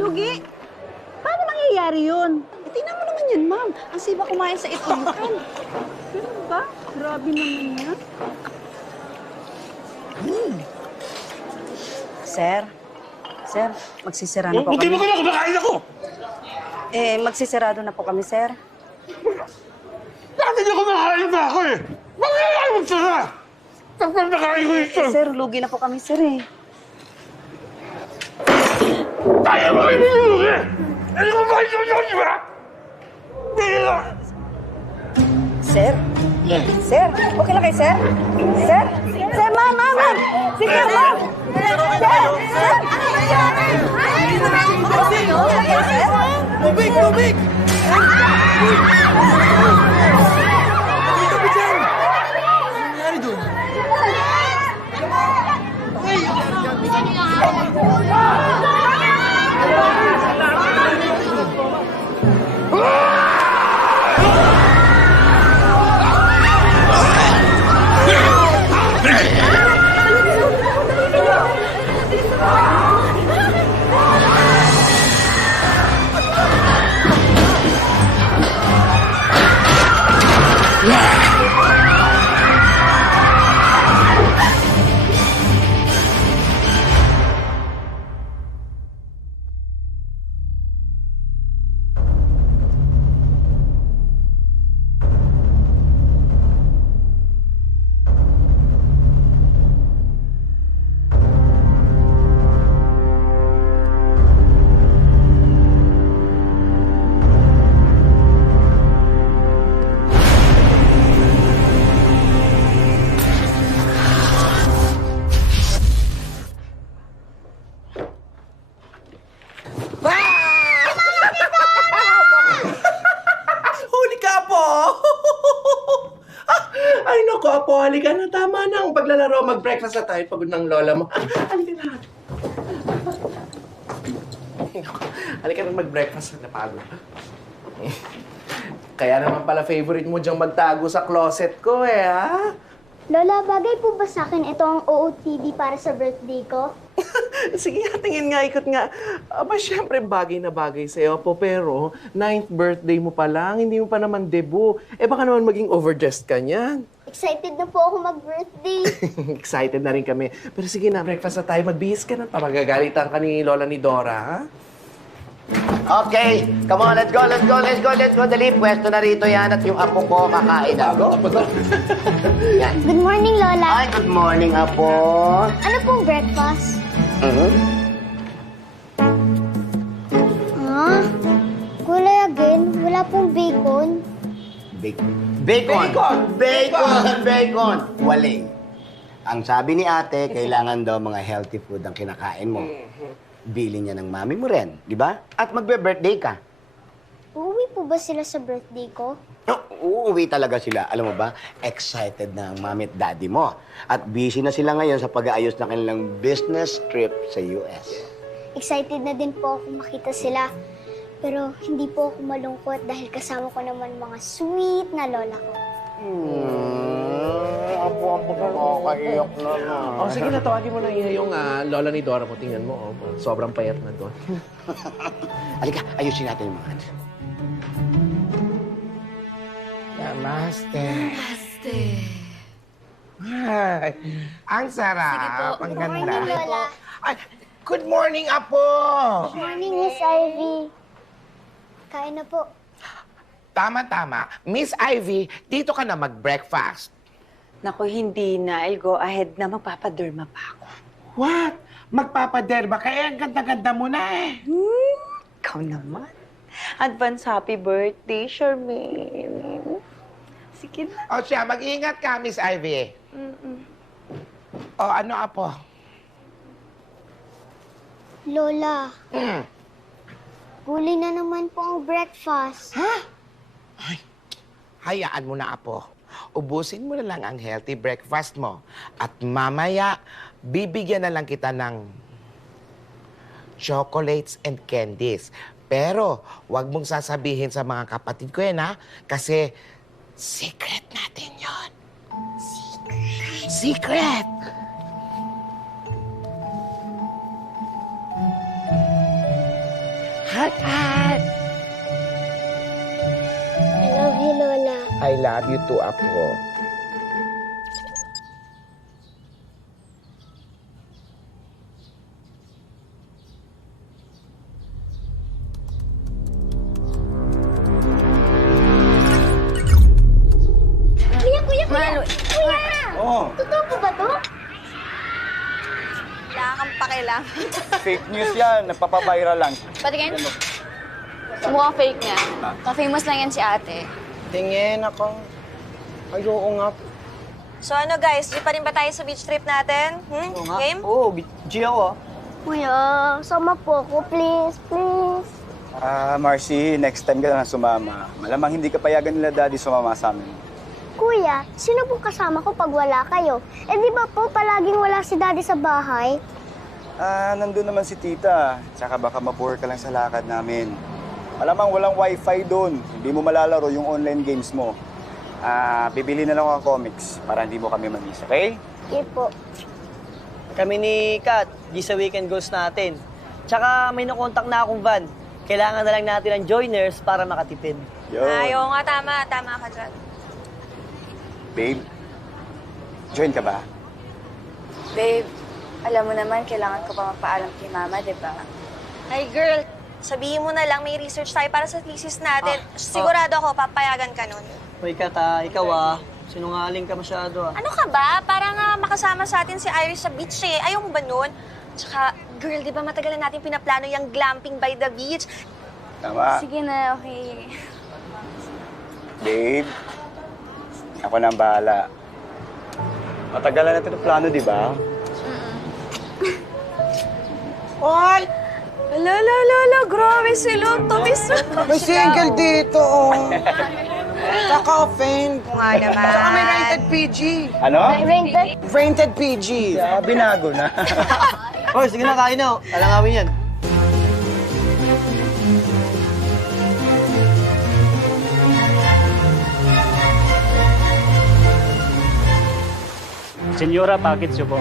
Lugi? Paano mangyayari yun? Tingnan mo naman yan, ma'am. Ang siba kumain sa itlog-ikan. Ganun ba? Grabe naman yan. Sir? Sir, magsisira na po Hindi mo kami. ko na kumakain ako! Magsisirado na po kami, sir. Dati na kumakain na ako eh! Bakit ayaw mo sila? Tapos nakain ko ito! Sir, lugi na po kami, sir eh. Tayo mo kayo nilulugi! Hindi ko ba ito yun, di ba? Hindi na! Sir? Sir? Okay lang kayo, sir? Sir? Sir, ma'am! Sige, ma'am! Sir! Sir! Tubig! Tubig! Dito dyan! Ano nangyari dun? Huli ka po! Ay, naku, Apo. Halika na. Tama na ang paglalaro. Mag-breakfast na tayo. Pagod ng lola mo. Halika na. Ay, naku. Halika na mag-breakfast. Napagod. Kaya naman pala favorite mo diyang magtago sa closet ko eh, ha? Lola, bagay po ba sa akin ito ang OOTD para sa birthday ko? Sige nga, tingin nga, ikot nga. Aba, syempre, bagay na bagay sa'yo po. Pero, 9th birthday mo pa lang, hindi mo pa naman debut. Eh, baka naman maging overdressed ka niyan. Excited na po ako mag-birthday. Excited na rin kami. Pero sige na, breakfast na tayo. Magbihis ka na. Papagagalitan ka ni Lola ni Dora, ha? Okay, come on, let's go. Dali, pwesto na rito yan at yung apo ko kakain na. Go. Yan. Good morning, Lola. Ay, good morning, apo. Ano pong breakfast? Kulay again. Wala pong bacon. Bacon! Waling. Ang sabi ni ate, kailangan daw mga healthy food ang kinakain mo. Bili niya ng mami mo rin, di ba? At magbe-birthday ka. Uuwi po ba sila sa birthday ko? No, uuwi talaga sila. Alam mo ba, excited na ang mami at daddy mo. At busy na sila ngayon sa pag-aayos ng kanilang business trip sa US. Excited na din po ako makita sila. Pero hindi po ako malungkot dahil kasama ko naman mga sweet na lola ko. Apo, nakakaiyak na na. Oh, sige na, tawagin mo na yung Lola ni Dora mo. Tingnan mo, oh, sobrang payat na doon. Halika, ayusin natin yung mga hands. Namaste. Ay, ang sarap. Ang Good ganda. morning, Lola. Ay, good morning, Apo. Good morning, Miss Ivy. Kain na po. Tama. Miss Ivy, dito ka na mag-breakfast. Naku, hindi na. I'll go ahead na magpapaderma pa ako. What? Magpapaderma? Kaya ang ganda-ganda mo na eh. Ikaw naman. Advance happy birthday, Charmaine. Sige na. O siya, mag-ingat ka, Miss Ivy. O ano, Apo? Lola, huli na naman po ang breakfast. Ay, hayaan mo na, Apo. Ubusin mo na lang ang healthy breakfast mo. At mamaya, bibigyan na lang kita ng chocolates and candies. Pero, wag mong sasabihin sa mga kapatid ko yan, ha? Kasi, secret natin yon. Secret! Kat! I love you, Lola. I love you too, Apo. Kuya! Kuya! Oh, Totoo po ba to? Wala kang pakialam. fake news yan. Nagpapaviral lang. Patingin. Mukhang fake niya. Pa-famous lang yan si ate. Tingin ako. Ayoko nga. So ano guys, di pa rin ba tayo sa beach trip natin? Game? Oo, G ako. Kuya, sama po ako, please, please. Marcy, next time ka na sumama. Malamang hindi ka payagan nila daddy sumama sa amin. Kuya, sino po kasama ko pag wala kayo? Eh di ba po palaging wala si Daddy sa bahay? Nandun naman si tita. Tsaka baka mabore ka lang sa lakad namin. Malamang walang wifi doon. Hindi mo malalaro yung online games mo. Bibili na lang ako ng comics para hindi mo kami mamiss, okay? Sige po. Kami ni Kat, di sa weekend goals natin. Tsaka may nakontak na akong van. Kailangan na lang natin ng joiners para makatipid. Ayaw nga, tama ka dyan. Babe, join ka ba? Babe, alam mo naman, kailangan ko pa magpaalam kay mama, di ba? Ay girl, sabihin mo na lang, may research tayo para sa thesis natin. Sigurado ako, papayagan ka nun. Hoy Kat, ikaw sinungaling ka masyado Ano ka ba? Para nga makasama sa atin si Iris sa beach eh. Ayaw mo ba nun? Tsaka, girl, di ba matagal na natin pinaplano yung glamping by the beach? Tama. Sige na, okay. Babe, ako na ang bahala. Matagal na natin ang plano, di ba? Hoy! Ala, grabe sila. Tumis. May single dito, oh. Kaka-offend. Kung nga naman. Saka may rated PG. Ano? Rated? Rated PG. Binago na. Hoy, sige na, kain na. Alam namin yan. Senyora, package nyo po.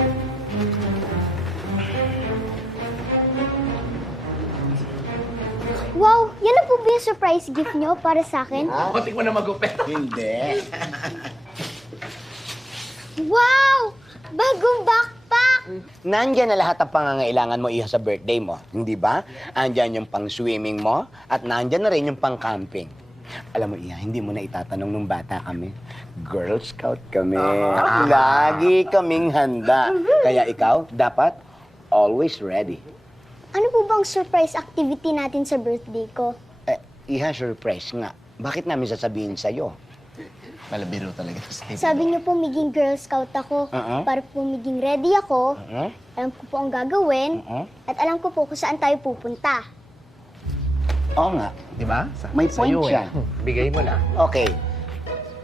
Wow, yan na po ba yung surprise gift nyo para sa akin? Konti mo na magupit. Hindi. Wow! Bagong backpack! Nandyan na lahat ng pangangailangan mo iha sa birthday mo. Hindi ba? Andyan yung pang-swimming mo at nandyan na rin yung pang-camping. Alam mo, Iha, hindi mo na itatanong nung bata kami. Girl Scout kami. Lagi kaming handa. Kaya ikaw, dapat always ready. Ano po bang surprise activity natin sa birthday ko? Iha, surprise nga. Bakit namin sasabihin sa'yo? Malabiro talaga. Sabi niyo po maging Girl Scout ako. Para po maging ready ako. Alam ko po ang gagawin. At alam ko po kung saan tayo pupunta. Oo nga. Di ba? May point siya. Bigay mo na. Okay.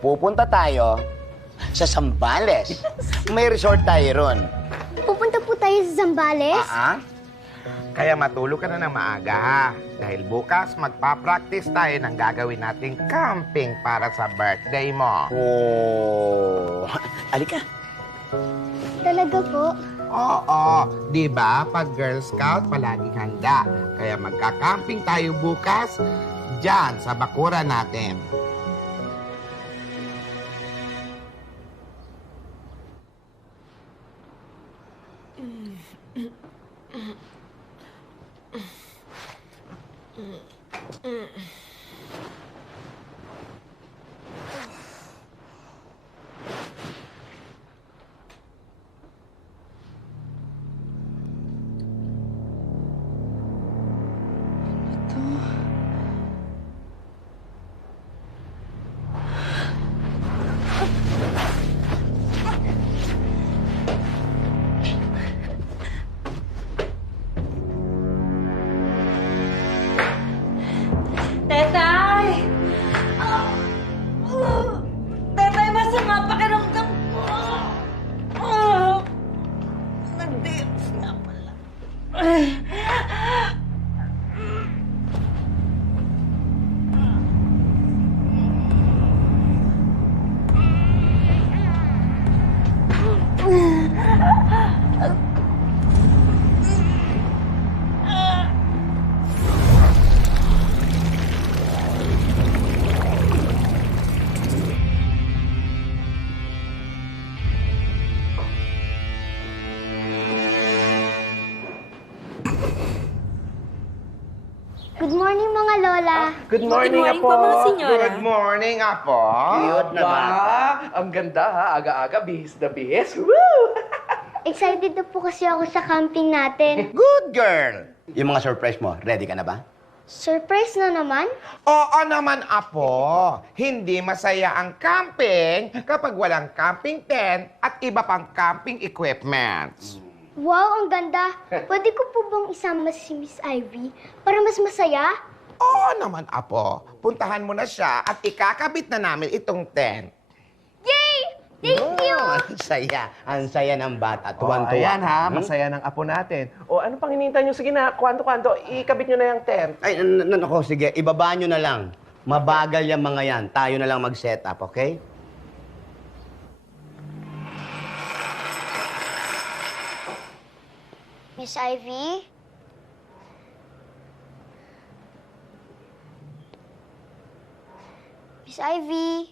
Pupunta tayo sa Zambales. May resort tayo ron. Pupunta po tayo sa Zambales? Kaya matulog ka na ng maaga, ha? Dahil bukas, magpa-practice tayo ng gagawin nating camping para sa birthday mo. Oh. Alika. Talaga po? Oo, di ba? Pag Girl Scout, palaging handa. Kaya magka-camping tayo bukas, dyan sa bakuran natin. Tetay! Tetay, masama pakiramdam ko. Nag-dips nga pala. Lola. Good morning, morning Apo. po, mga senyora. Good morning, Apo. Cute naman. Ang ganda ha. Aga-aga, bihis na bihis. Woo! Excited na po kasi ako sa camping natin. Good girl! Yung mga surprise mo, ready ka na ba? Surprise na naman? Oo naman, Apo. Hindi masaya ang camping kapag walang camping tent at iba pang camping equipments. Wow, ang ganda. Pwede ko po bang isama si Miss Ivy para mas masaya? Oo naman, Apo. Puntahan mo na siya at ikakabit na namin itong tent. Yay! Thank you! Ang saya. Ang saya ng bata. Oh, Tuwan-tuwa. ayan ha, masaya ng apo natin. O ano pang hinihintay nyo? Sige na, kwanto-kwanto, ikabit nyo na yung tent. Ay, nako, sige. Ibaba nyo na lang. Mabagal yung mga yan. Tayo na lang mag-set up, okay? Miss Ivy? Miss Ivy?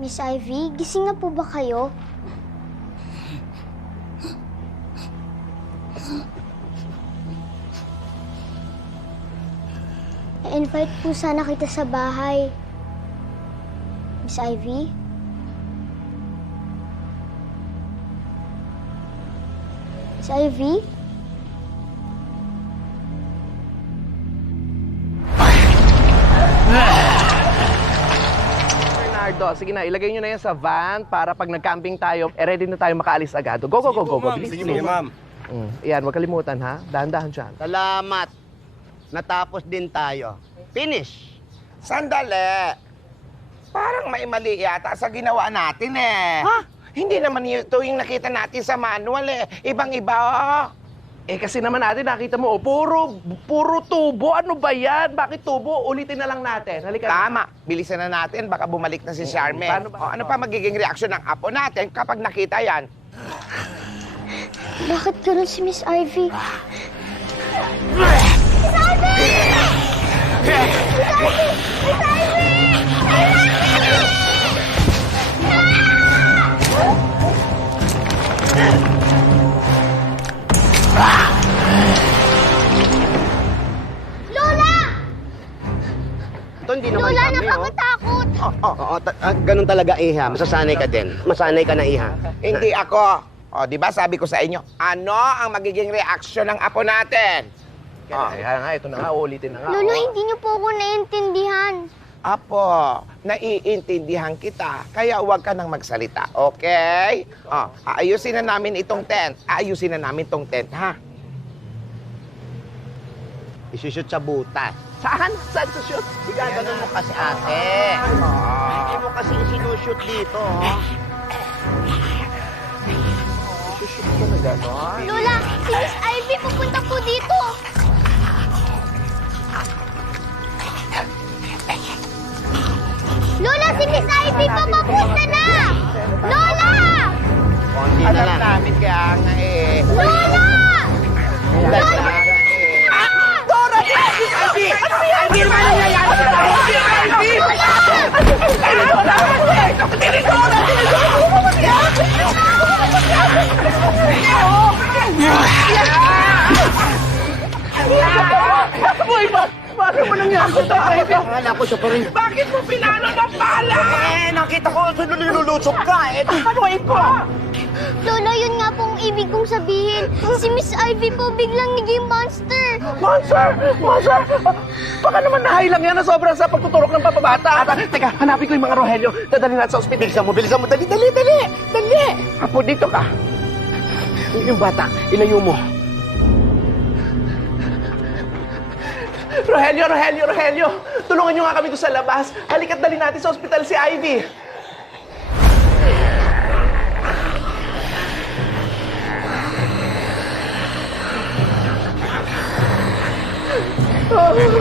Miss Ivy, gising na po ba kayo? I-invite po sana kita sa bahay. Miss Ivy? Miss Ivy? Bernardo, sige na, ilagay nyo na yan sa van para pag nag-camping tayo, ready na tayo makaalis agad. Go, go, go, go, go. Bilis, Sige, bilis. ma'am. Yan, huwag kalimutan ha. Dahan-dahan dyan. Salamat. Natapos din tayo. Finish. Sandali. Parang may mali yata sa ginawa natin eh. Ha? Hindi naman ito yung nakita natin sa manual eh. Ibang-iba oh. Eh kasi naman natin nakita mo, puro tubo. Ano ba yan? Bakit tubo? Ulitin na lang natin. Halika na. Tama. Bilisan na natin. Baka bumalik na si Charmaine. Paano ba? O, ano pa magiging reaksyon ng apo natin kapag nakita yan? Bakit ganun si Miss Ivy? Lola! Ito hindi naman Lola, kami, oh. nakakatakot! Oo, ganun talaga, Iha. Masasanay ka din. Masanay ka na, Iha. Hindi ako. O, di ba sabi ko sa inyo, ano ang magiging reaksyon ng apo natin? Kaya nga, ito na nga, ulitin na nga. Lola, oh. hindi niyo po ako naiintindihan. Apo, naiintindihan kita, kaya huwag ka nang magsalita, okay? Aayusin na namin itong tent. Aayusin na namin itong tent, ha? Isushoot sa butas. Saan? Saan sa shoot? Gaganon mo kasi, ate. Hindi mo kasi isinushoot dito, oh. Isushoot ko na gano'n. Lola, si Miss Ivy pupunta po dito. Lola, si Miss Ivy papapunta na! Lola! Konti na Alam lang. namin kaya nga eh. Lola! Alam namin eh. Boy, bakit mo nangyari sa tayo? Akala ko siya pa rin. Bakit mo pinalo ng bala? Nakita ko, nilulutsog ka. Panuin ko! Lola, yun nga pong ibig kong sabihin. Si Miss Ivy po biglang naging monster. Monster! Monster! Baka naman nahay lang yan na sobrang sa pagtuturok ng papabata. Teka, hanapin ko yung mga Rogelio. Dadali natin sa ospital. Bilisan mo. Dali. Dali. Apo, dito ka. Yung bata, ilayo mo. Rogelio! Tulungan nyo nga kami doon sa labas. Halika't dali natin sa ospital si Ivy.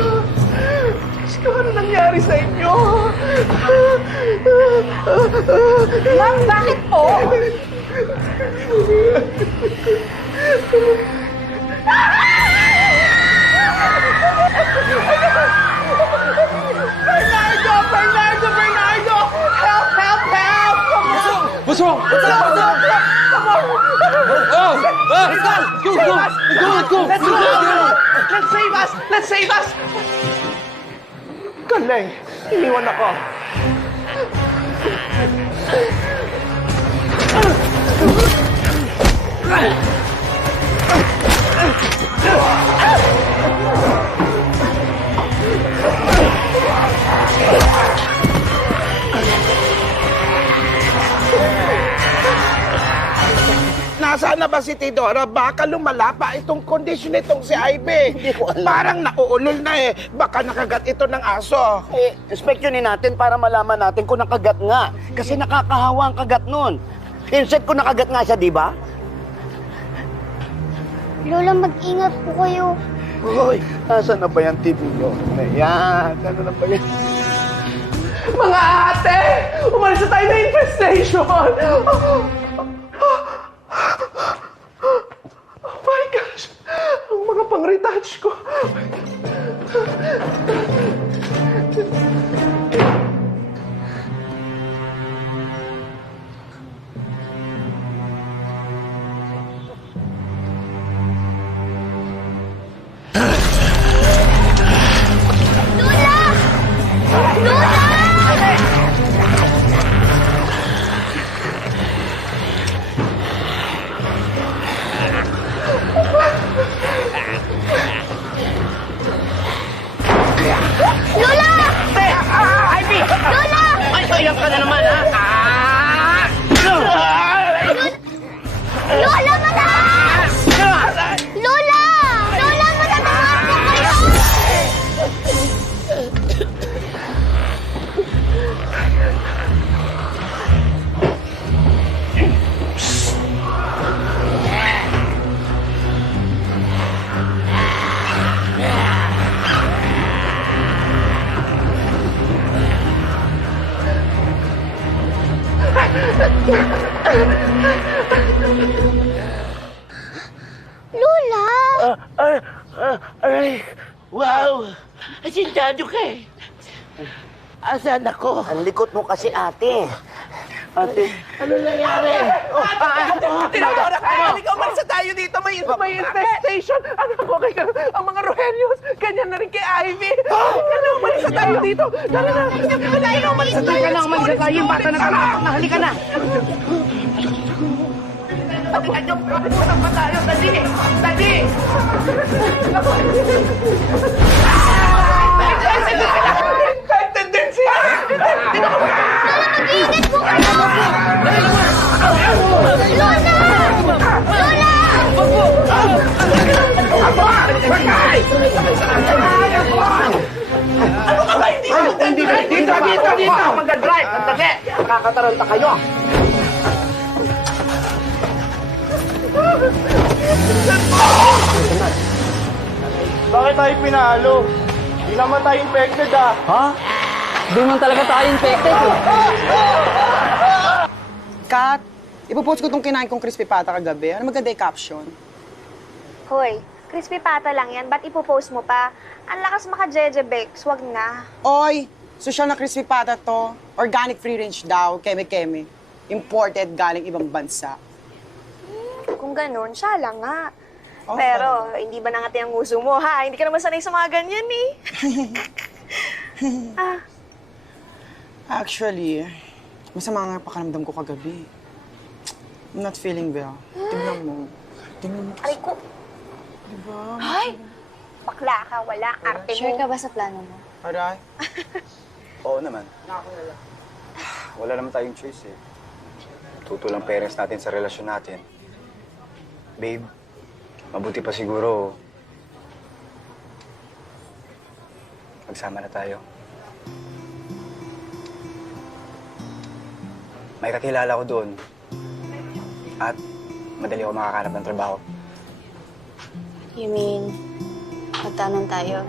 Diyos ko, ano nangyari sa inyo? Ma'am, bakit po? Bernardo! Help! What's wrong? Let's go! Let's save us! Galing! Iniwan ako. Nasaan na ba si Tidora? Baka lumala pa itong kondisyon nitong si Ivy. Hindi ko alam. Parang nauulol na eh. Baka nakagat ito ng aso. Inspeksyonin natin para malaman natin kung nakagat nga. Kasi nakakahawa ang kagat nun. Inset ko nakagat nga siya, di ba? Lola, mag-ingat po kayo. Hoy, nasaan na ba yung TV nyo? Ayan, ano na ba yan? Mga ate! Umalis na tayo na infestation! Oh my gosh! Ang mga pang-retouch ko! Ayan ka na naman, ha? Lola, mataas! Lola! Lola, mataas po kayo! Lola! Ay, wow! Asintado ka eh. Asan ako? Ang likot mo kasi, ate. Ate. Ano nangyari? Tinadora! Halika, umalis na tayo dito! May infestation! Anak ko, ang mga Rohelios, ganyan na rin kay Ivy! Ano, umalis na tayo dito! Dali na! Umalis na tayo! Umalis na tayo! Yung bata na halika na! Pupunta pa tayo! Dali! Dali! Infected din siya! Mag-iingat po kayo! Lola! Lola! Ano ka ba? Hindi dito! Dito! Mag-drive! Kasi nakakataranta kayo! Bakit tayo pinalo? Hindi naman tayo infected, ah. Ha? Di man talaga tayo infected eh. Kat, ipopost ko itong kinain kong crispy pata kagabi. Ano maganda yung caption? Hoy, crispy pata lang yan. Ba't ipopost mo pa? Ang lakas maka-jeje, Bex. Wag na. Oy, social na crispy pata to. Organic free range daw, keme-keme. Imported galing ibang bansa. Kung ganun, siya lang nga. Okay. Pero, hindi ba nangati ang uso mo, ha? Hindi ka naman sanay sa mga ganyan, eh. Actually, masama nga pakiramdam ko kagabi. I'm not feeling well. Tignan mo. Tignan mo. Aray ko. Diba? Ay! Bakla ka, wala. Arte mo. Sure ka ba sa plano mo? Aray. Oo naman. Wala naman tayong choice, eh. Tutulang parents natin sa relasyon natin. Babe, mabuti pa siguro magsama na tayo. May kakilala ko doon. At madali ako makakanap ng trabaho. You mean, magtanong tayo?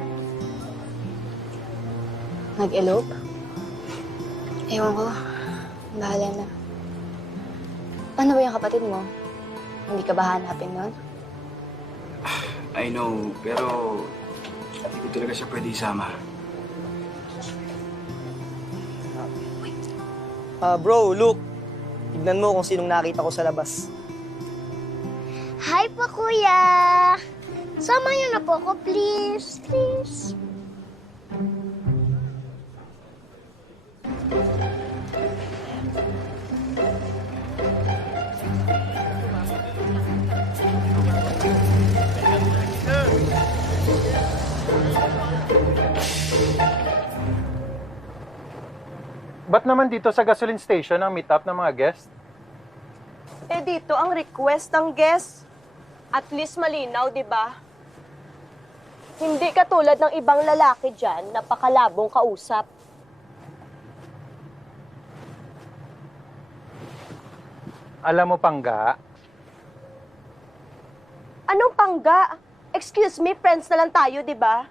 Mag-elope? Ewan ko. Bahala na. Paano ba yung kapatid mo? Hindi ka ba hanapin nun? I know, pero hindi ko talaga siya pwede isama. Bro, look. Tignan mo kung sinong nakita ko sa labas. Hi po, kuya! Sama niyo na po ako, please. Please. Ba't naman dito sa gasoline station ang meet-up ng mga guest? Eh dito ang request ng guest. At least malinaw, di ba? Hindi katulad ng ibang lalaki dyan, napakalabong kausap. Alam mo, Pangga, Anong pangga? Excuse me, friends na lang tayo, di ba?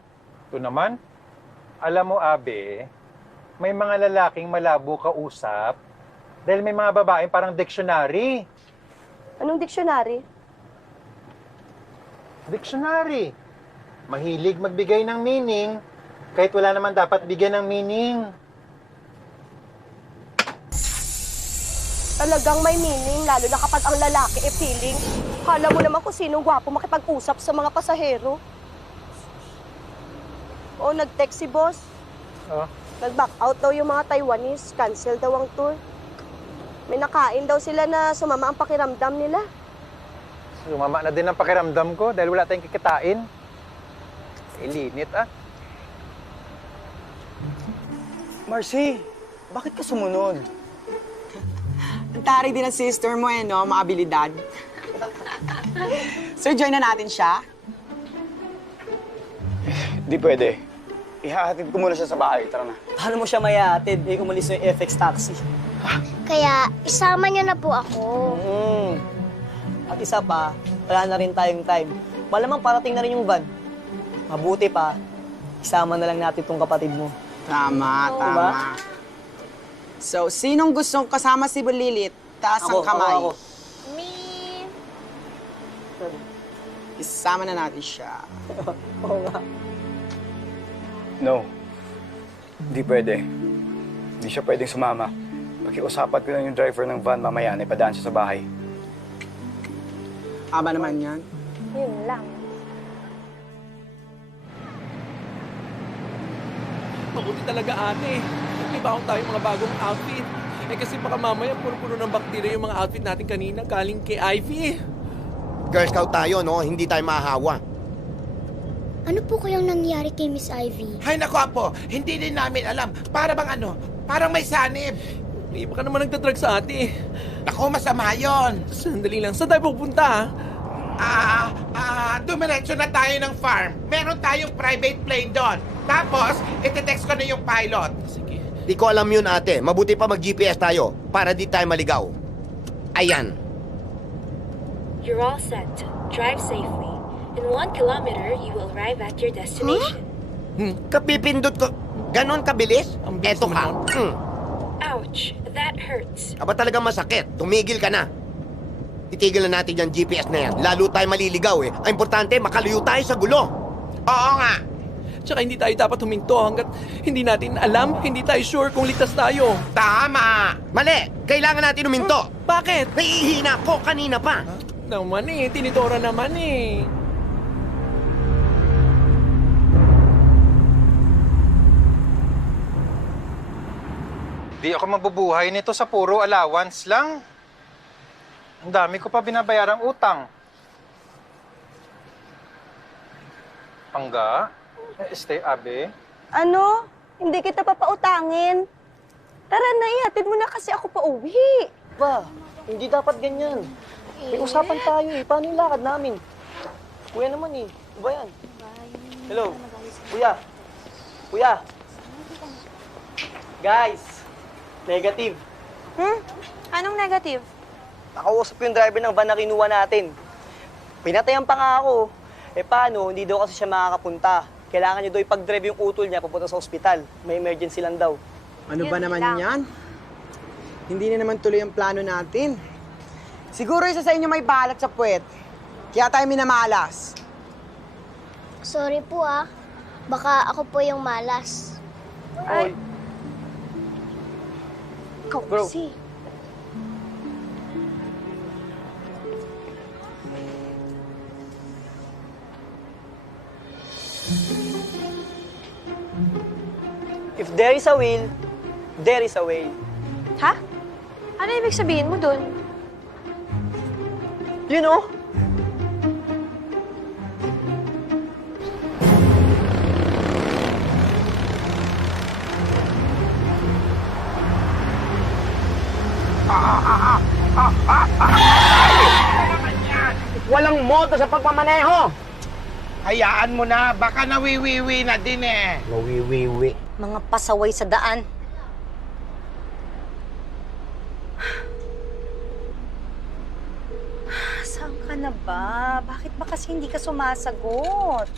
ito naman, alam mo, Abe, may mga lalaking malabo kausap dahil may mga babaeng parang dictionary. Anong dictionary? Dictionary. Mahilig magbigay ng meaning kahit wala naman dapat bigyan ng meaning. Talagang may meaning, lalo na kapag ang lalaki e feeling. Kala mo naman kung sinong gwapo makipag-usap sa mga pasahero. Oo, nag-text si boss. Oh. Nag-back out daw yung mga Taiwanese. Cancel daw ang tour. May nakain daw sila na sumama ang pakiramdam nila. Sumama na din ang pakiramdam ko dahil wala tayong kikitain. Ilinit, ah. Marcy, bakit ka sumunod? Ang taray din ang sister mo eh, no? Mga abilidad. Sir, join na natin siya. Di pwede. Ihahatid ko muna siya sa bahay. Tara na. Paano mo siya mayahatid? Eh, umalis na yung FX taxi. Kaya, isama niyo na po ako. At isa pa, wala na rin tayong time. Malamang parating na rin yung van. Mabuti pa, isama na lang natin tong kapatid mo. Tama, tama. Diba? So, sinong gustong kasama si Bulilit? Taas ang kamay. Ako. Me. Isama na natin siya. Oo nga. No. Hindi pwede. Hindi siya pwedeng sumama. Pakiusapan ko lang yung driver ng van mamaya na ipadaan siya sa bahay. Aba naman yan. Yun lang. Mabuti talaga, ate. May baon tayo mga bagong outfit. Eh kasi baka mamaya puro-puro ng bakterya yung mga outfit natin kanina galing kay Ivy. Girl Scout tayo, no? Hindi tayo mahahawa. Ano po kayang nangyari kay Miss Ivy? Hay nako, Apo, hindi din namin alam. Para bang ano, parang may sanib. Eh, baka naman nagdadrag sa ate. Naku, masama yun. Sandali lang. Saan tayo pupunta? Dumiretso na tayo ng farm. Meron tayong private plane doon. Tapos, iti-text ko na yung pilot. Sige. Di ko alam yun, ate. Mabuti pa mag-GPS tayo para di tayo maligaw. Ayan. You're all set. Drive safely. In 1 kilometer, you will arrive at your destination. Kapipindot ko. Ganon kabilis? Ang bilis Eto ka. naman. Ouch, that hurts. Aba talagang masakit. Tumigil ka na. Itigil na natin yung GPS na yan. Lalo tayo maliligaw eh. Ang importante, makaluyo tayo sa gulo. Oo nga. Tsaka hindi tayo dapat huminto hanggat hindi natin alam, hindi tayo sure kung ligtas tayo. Tama. Mali! Kailangan natin uminto. Bakit? Nahihina ko kanina pa. Naman eh, tinidora naman eh. Di ako mabubuhay nito sa puro allowance lang. Ang dami ko pa binabayarang utang. Pangga? Stay, Abe? Ano? Hindi kita papautangin. Tara na, ihatid mo na kasi ako pa uwi. Ba, hindi dapat ganyan. May usapan tayo eh. Paano yung lakad namin? Kuya naman eh. Ano ba yan? Hello? Kuya? Kuya? Guys! Negative. Anong negative? Nakausap ko yung driver ng van na kinuha natin. Pinatayan pa nga ako. Eh paano, hindi daw kasi siya makakapunta. Kailangan niya daw ipag-drive yung utol niya papunta sa ospital. May emergency lang daw. Ano ba naman yan? hindi na naman tuloy ang plano natin. Siguro isa sa inyo may balat sa puwet. Kaya tayo minamalas. Sorry po ah. Baka ako po yung malas. Ay. Ikaw Bro. kasi. If there is a will, there is a way. Ha? Ano ibig sabihin mo dun? You know? Walang moto sa pagmamaneho! Hayaan mo na, baka nawiwiwi na din eh. Nawiwiwi. Mga pasaway sa daan. Saan ka na ba? Bakit ba kasi hindi ka sumasagot?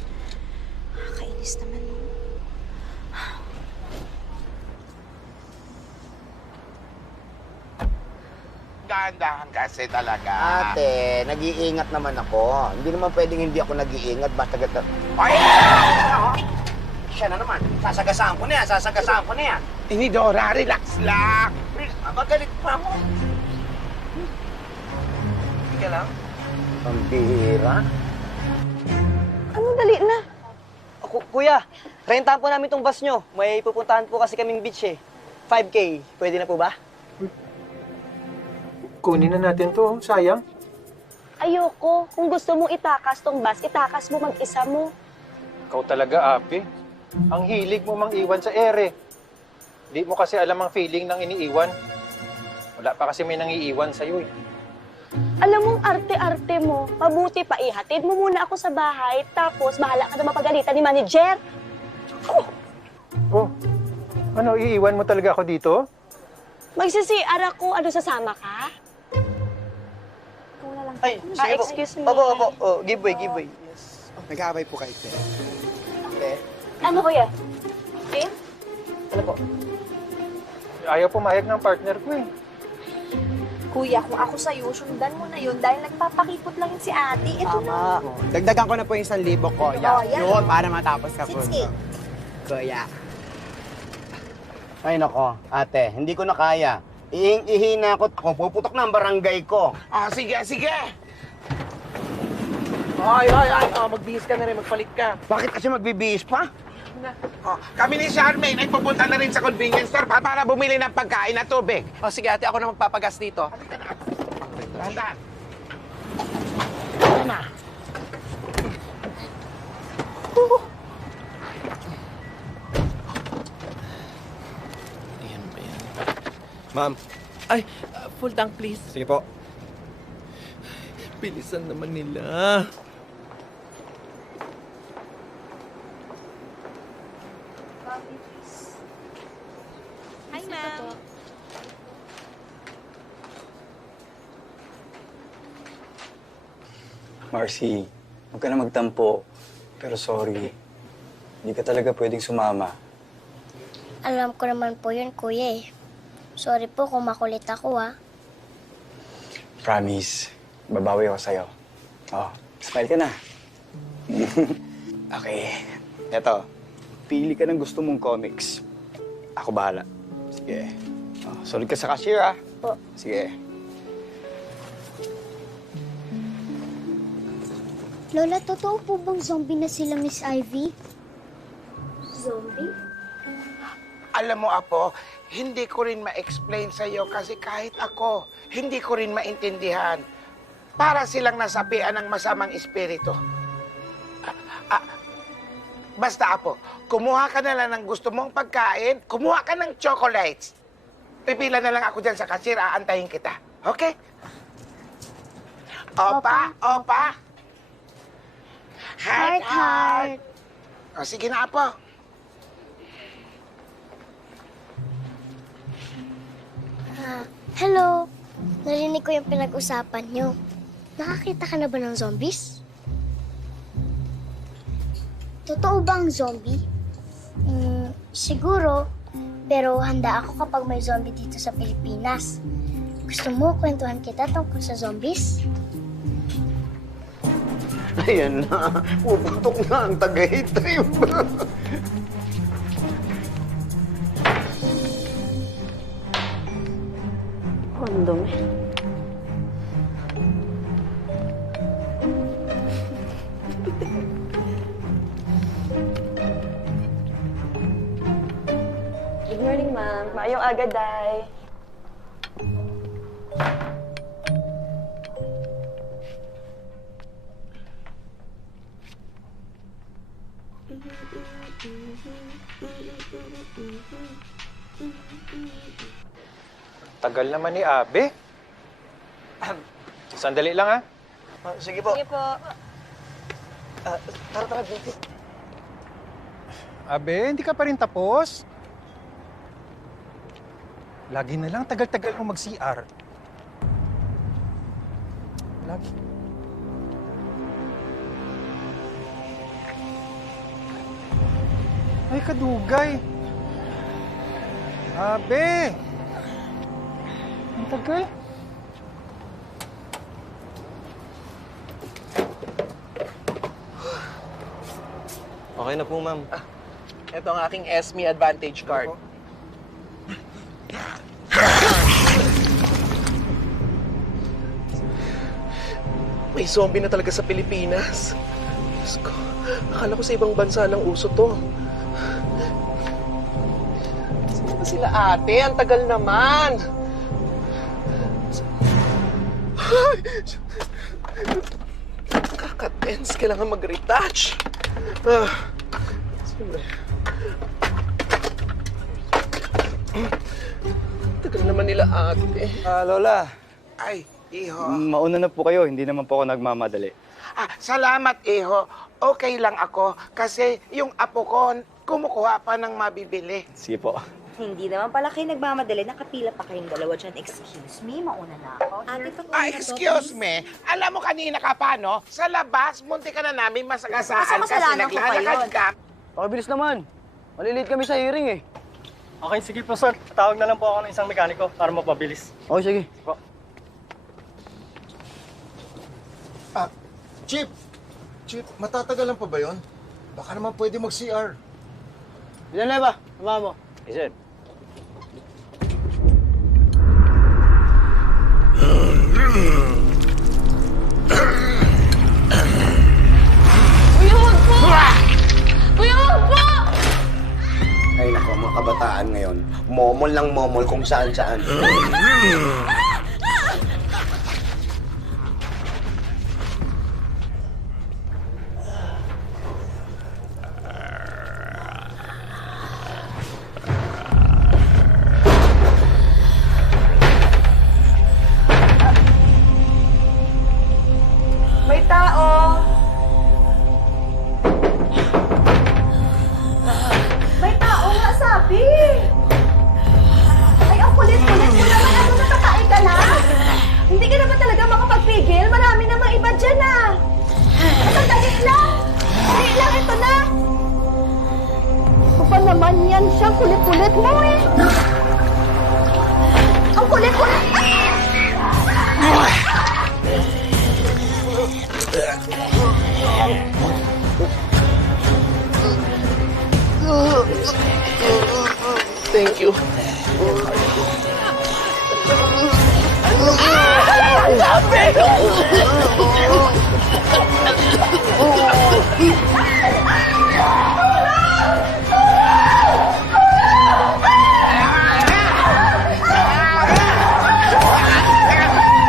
Kainis naman, no? Dahan-dahan kasi talaga. Ate, nag-iingat naman ako. Hindi naman pwedeng hindi ako nag-iingat basta gata... Ay! Siya na naman. Sasagasaan ko na yan. Sasagasaan ko na yan. Ini Dora, relax lang. Magalit pa mo. Hindi ka lang? Ang bihira. Ano, dali na. Kuya, rentahan po namin tong bus nyo. May pupuntahan po kasi kaming beach eh. 5K. Pwede na po ba? Kunin na natin to, sayang. Ayoko. Kung gusto mong itakas tong bus, itakas mo mag-isa mo. Ikaw talaga, Api. Ang hilig mo mang iwan sa ere. Di mo kasi alam ang feeling ng iniiwan. Wala pa kasi may nangiiwan sa'yo eh. Alam mong arte-arte mo. Mabuti pa ihatid mo muna ako sa bahay, tapos bahala ka na mapagalitan ni manager. Oh, ano, iiwan mo talaga ako dito? Magsisiar ako. Ano, sasama ka? Ay, sige po. Excuse me. Opo. Oh, give way, give way. Yes. Nag-aaway po kayo, te. Te. Ano, kuya? Eh? Ano po? Ayaw pumayag ng partner ko eh. Kuya, kung ako sa'yo, sundan mo na yun dahil nagpapakipot lang yun si ate. Ito na. Dagdagan ko na po yung 1,000 ko. Oh, yan. Yun, para matapos ka po. 6K. Kuya. Ay nako, ate, hindi ko na kaya. Ihing-ihi na ako. Puputok na ang barangay ko. Ah, sige, sige. Ay. Magbihis ka na rin, magpalit ka. Bakit kasi magbibihis pa? Oh, kami ni Charmaine ay pupunta na rin sa convenience store para bumili ng pagkain at tubig. O sige ate, ako na magpapagas dito. Dahan-dahan. Na. Ma'am. Ay, full tank please. Sige po. Bilisan naman nila. Hi, ma'am. Marcy, huwag ka na magtampo. Pero sorry, hindi ka talaga pwedeng sumama. Alam ko naman po yun, kuya eh. Sorry po kung makulit ako ah. Promise, babawi ako sa'yo. Oh, smile ka na. Okay, eto. Pili ka ng gusto mong comics. Ako bahala. Sige. Oh, solid ka sa cashier, ah. Po. Sige. Lola, totoo po bang zombie na sila, Miss Ivy? Zombie? Alam mo, Apo, hindi ko rin ma-explain sa'yo kasi kahit ako, hindi ko rin maintindihan. Para silang nasapian ng masamang espiritu. Basta, Apo, kumuha ka na lang ng gusto mong pagkain, kumuha ka ng chocolates. Pipila na lang ako dyan sa cashier, aantayin kita. Okay? Opa, opa. Heart, heart. O, sige na, Apo. Hello. Narinig ko yung pinag-usapan nyo. Nakakita ka na ba ng zombies? Totoo ba ang zombie? Siguro, Pero handa ako kapag may zombie dito sa Pilipinas. Gusto mo kwentuhan kita tungkol sa zombies? Ayan na, puputok na ang Tagaytay trip. Kondom. Good morning, ma'am. Maayong aga, day. Tagal naman ni Abe. Sandali lang, ha? Sige po. Sige po. Tara, dito. Abe, hindi ka pa rin tapos? Lagi na lang tagal-tagal mo mag-CR. Lagi. Ay, kadugay. Abe! Ang tagal. Okay na po, ma'am. Ito ang aking SME Advantage card. May zombie na talaga sa Pilipinas. Diyos ko, akala ko sa ibang bansa lang uso to. Saan ba sila ate? Ang tagal naman. Ay! Kaka-tense. Kailangan mag-retouch. Tagal naman nila ate. Lola, Ay, iho. mauna na po kayo. Hindi naman po ako nagmamadali. Salamat, iho. Okay lang ako kasi yung apo ko kumukuha pa ng mabibili. Sige po. Hindi naman pala kayo nagmamadali. Nakapila pa kayong dalawa dyan. Excuse me, mauna na ako. Excuse me. Alam mo kanina ka pa, no? Sa labas, munti ka na namin masagasaan Asa kasi kasalanan ko pa naglalakad yun? ka. Pakibilis naman. Malilate kami sa hearing eh. Okay, sige po, sir. Tawag na lang po ako ng isang mekaniko para mapabilis. Okay, sige. Chip, matatagalan pa ba yun? Baka naman pwede mag-CR. Ilan na ba? Tama mo. Yes, sir. Kuya, wag po! Kuya, wag po! Ay nako, mga kabataan ngayon, momol lang momol kung saan-saan. May tao! May tao nga sabi! Ay, ang kulit-kulit mo naman. Ano, nakakain ka na? Hindi ka naman talaga makapagpigil. Marami namang iba dyan ah. Sandali lang! Sandali lang, ito na! Ano ba naman yan siya? Kulit-kulit mo eh! Ang kulit-kulit! Thank you.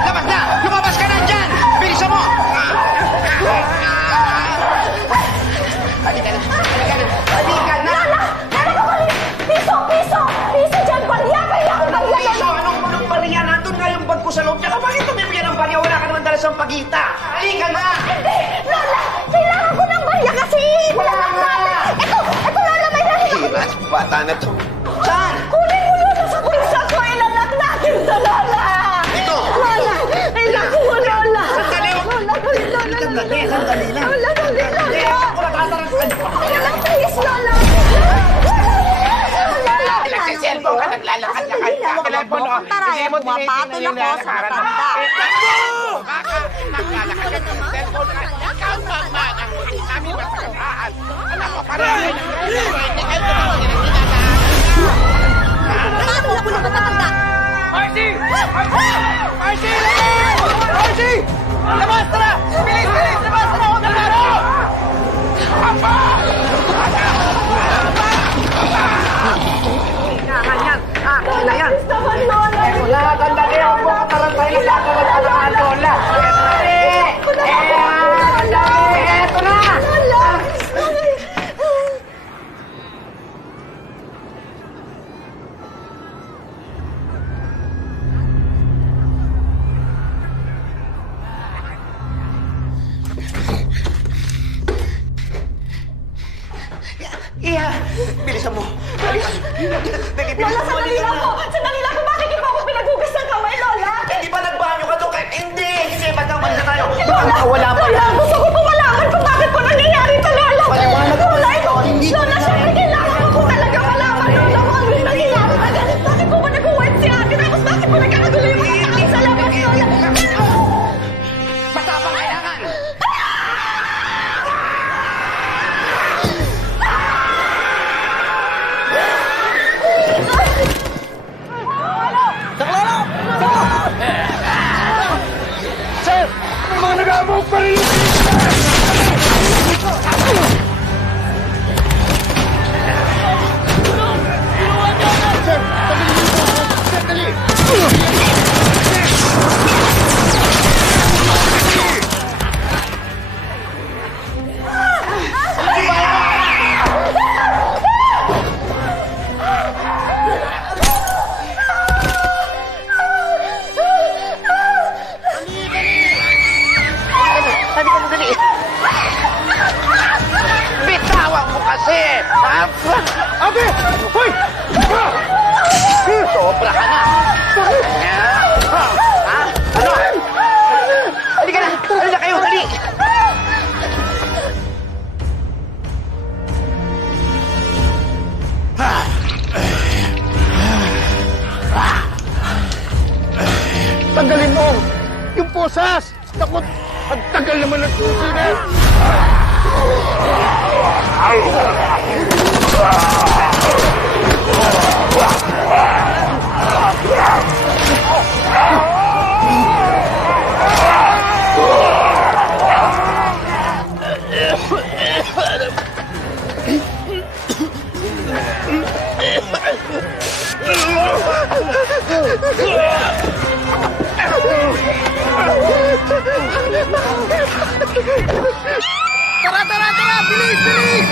Labas na! Lumabas ka na dyan! Bilisan mo! Halika na! Halika na! Piso! Piso! Piso dyan! Barya! Barya! Barya! Anong baliya? Nandun nga yung bag ko sa loob. Tsaka bakit tumibigyan ng barya? Wala ka naman dala sa pagita. Halika na! Hindi! Lola! Kailangan ko ng barya kasi! Wala na! Ito! Ito, Lola! May dahil ako! Hilas, bata na to. Saan? Kunin mo, Lola! Sa bulsa ko! Ilalak natin sa Lola! Ito! Lola! Ilalak mo, Lola! Sandali! Lola! Dali, Lola! Sandali! Sandali lang! Lola! Dali, Lola! Ako na tatarang! Lola! Please, Lola! Lola! telepono. Huwag mong taraya, Hindi mo pumapatol tinitingnan yung ako sa lalakaran mo. matanda. Baka naglalakad ka ng cellphone ka. Ikaw naman ang huli namin masagasaan. Alam mo, parang hindi kayo tumawag ng ginagawa. Patol ako ng matanda! Marcy! Marcy! Marcy! Labas! Tara! Bilis! Bilis! Labas! Tara! Huwag na laro! Apa! Na yan! Wala, tanda kayo! Huwag karantay na sa akin ang Lola! Eto na! Iya! Bilisan mo! Lola, sandali lang po! Sandali lang po! Bakit di po ako pinaghugas ng kamay, Lola? Hindi ba nagbanyo ka to? Hindi! Kasi magkamali na tayo! Lola! Wala pa yan! Gusto ko po malaman kung bakit po nangyayari ito, Lola! Paliwanag ko Lola, ito! Hindi ko Lola, syempre kailangan ko po talaga malaman, Lola, kung ano yung nangyayari na ganit. Bakit po ba nag-uwet si ate? Tapos bakit po nagkakagulo yung mga tao sa labas, Lola? Matapang kailangan! Sir! May mga nag-aabang pa rin! Bitawan mo kasi! Ate! Hoy! Sobra ka na! Ha? Ano? Halika na! Halika kayo! Dali! Tanggalin mo! Yung posas! Takot! Ang tagal naman ng susi na! Tara! Tara! Tara! Bilis! Bilis!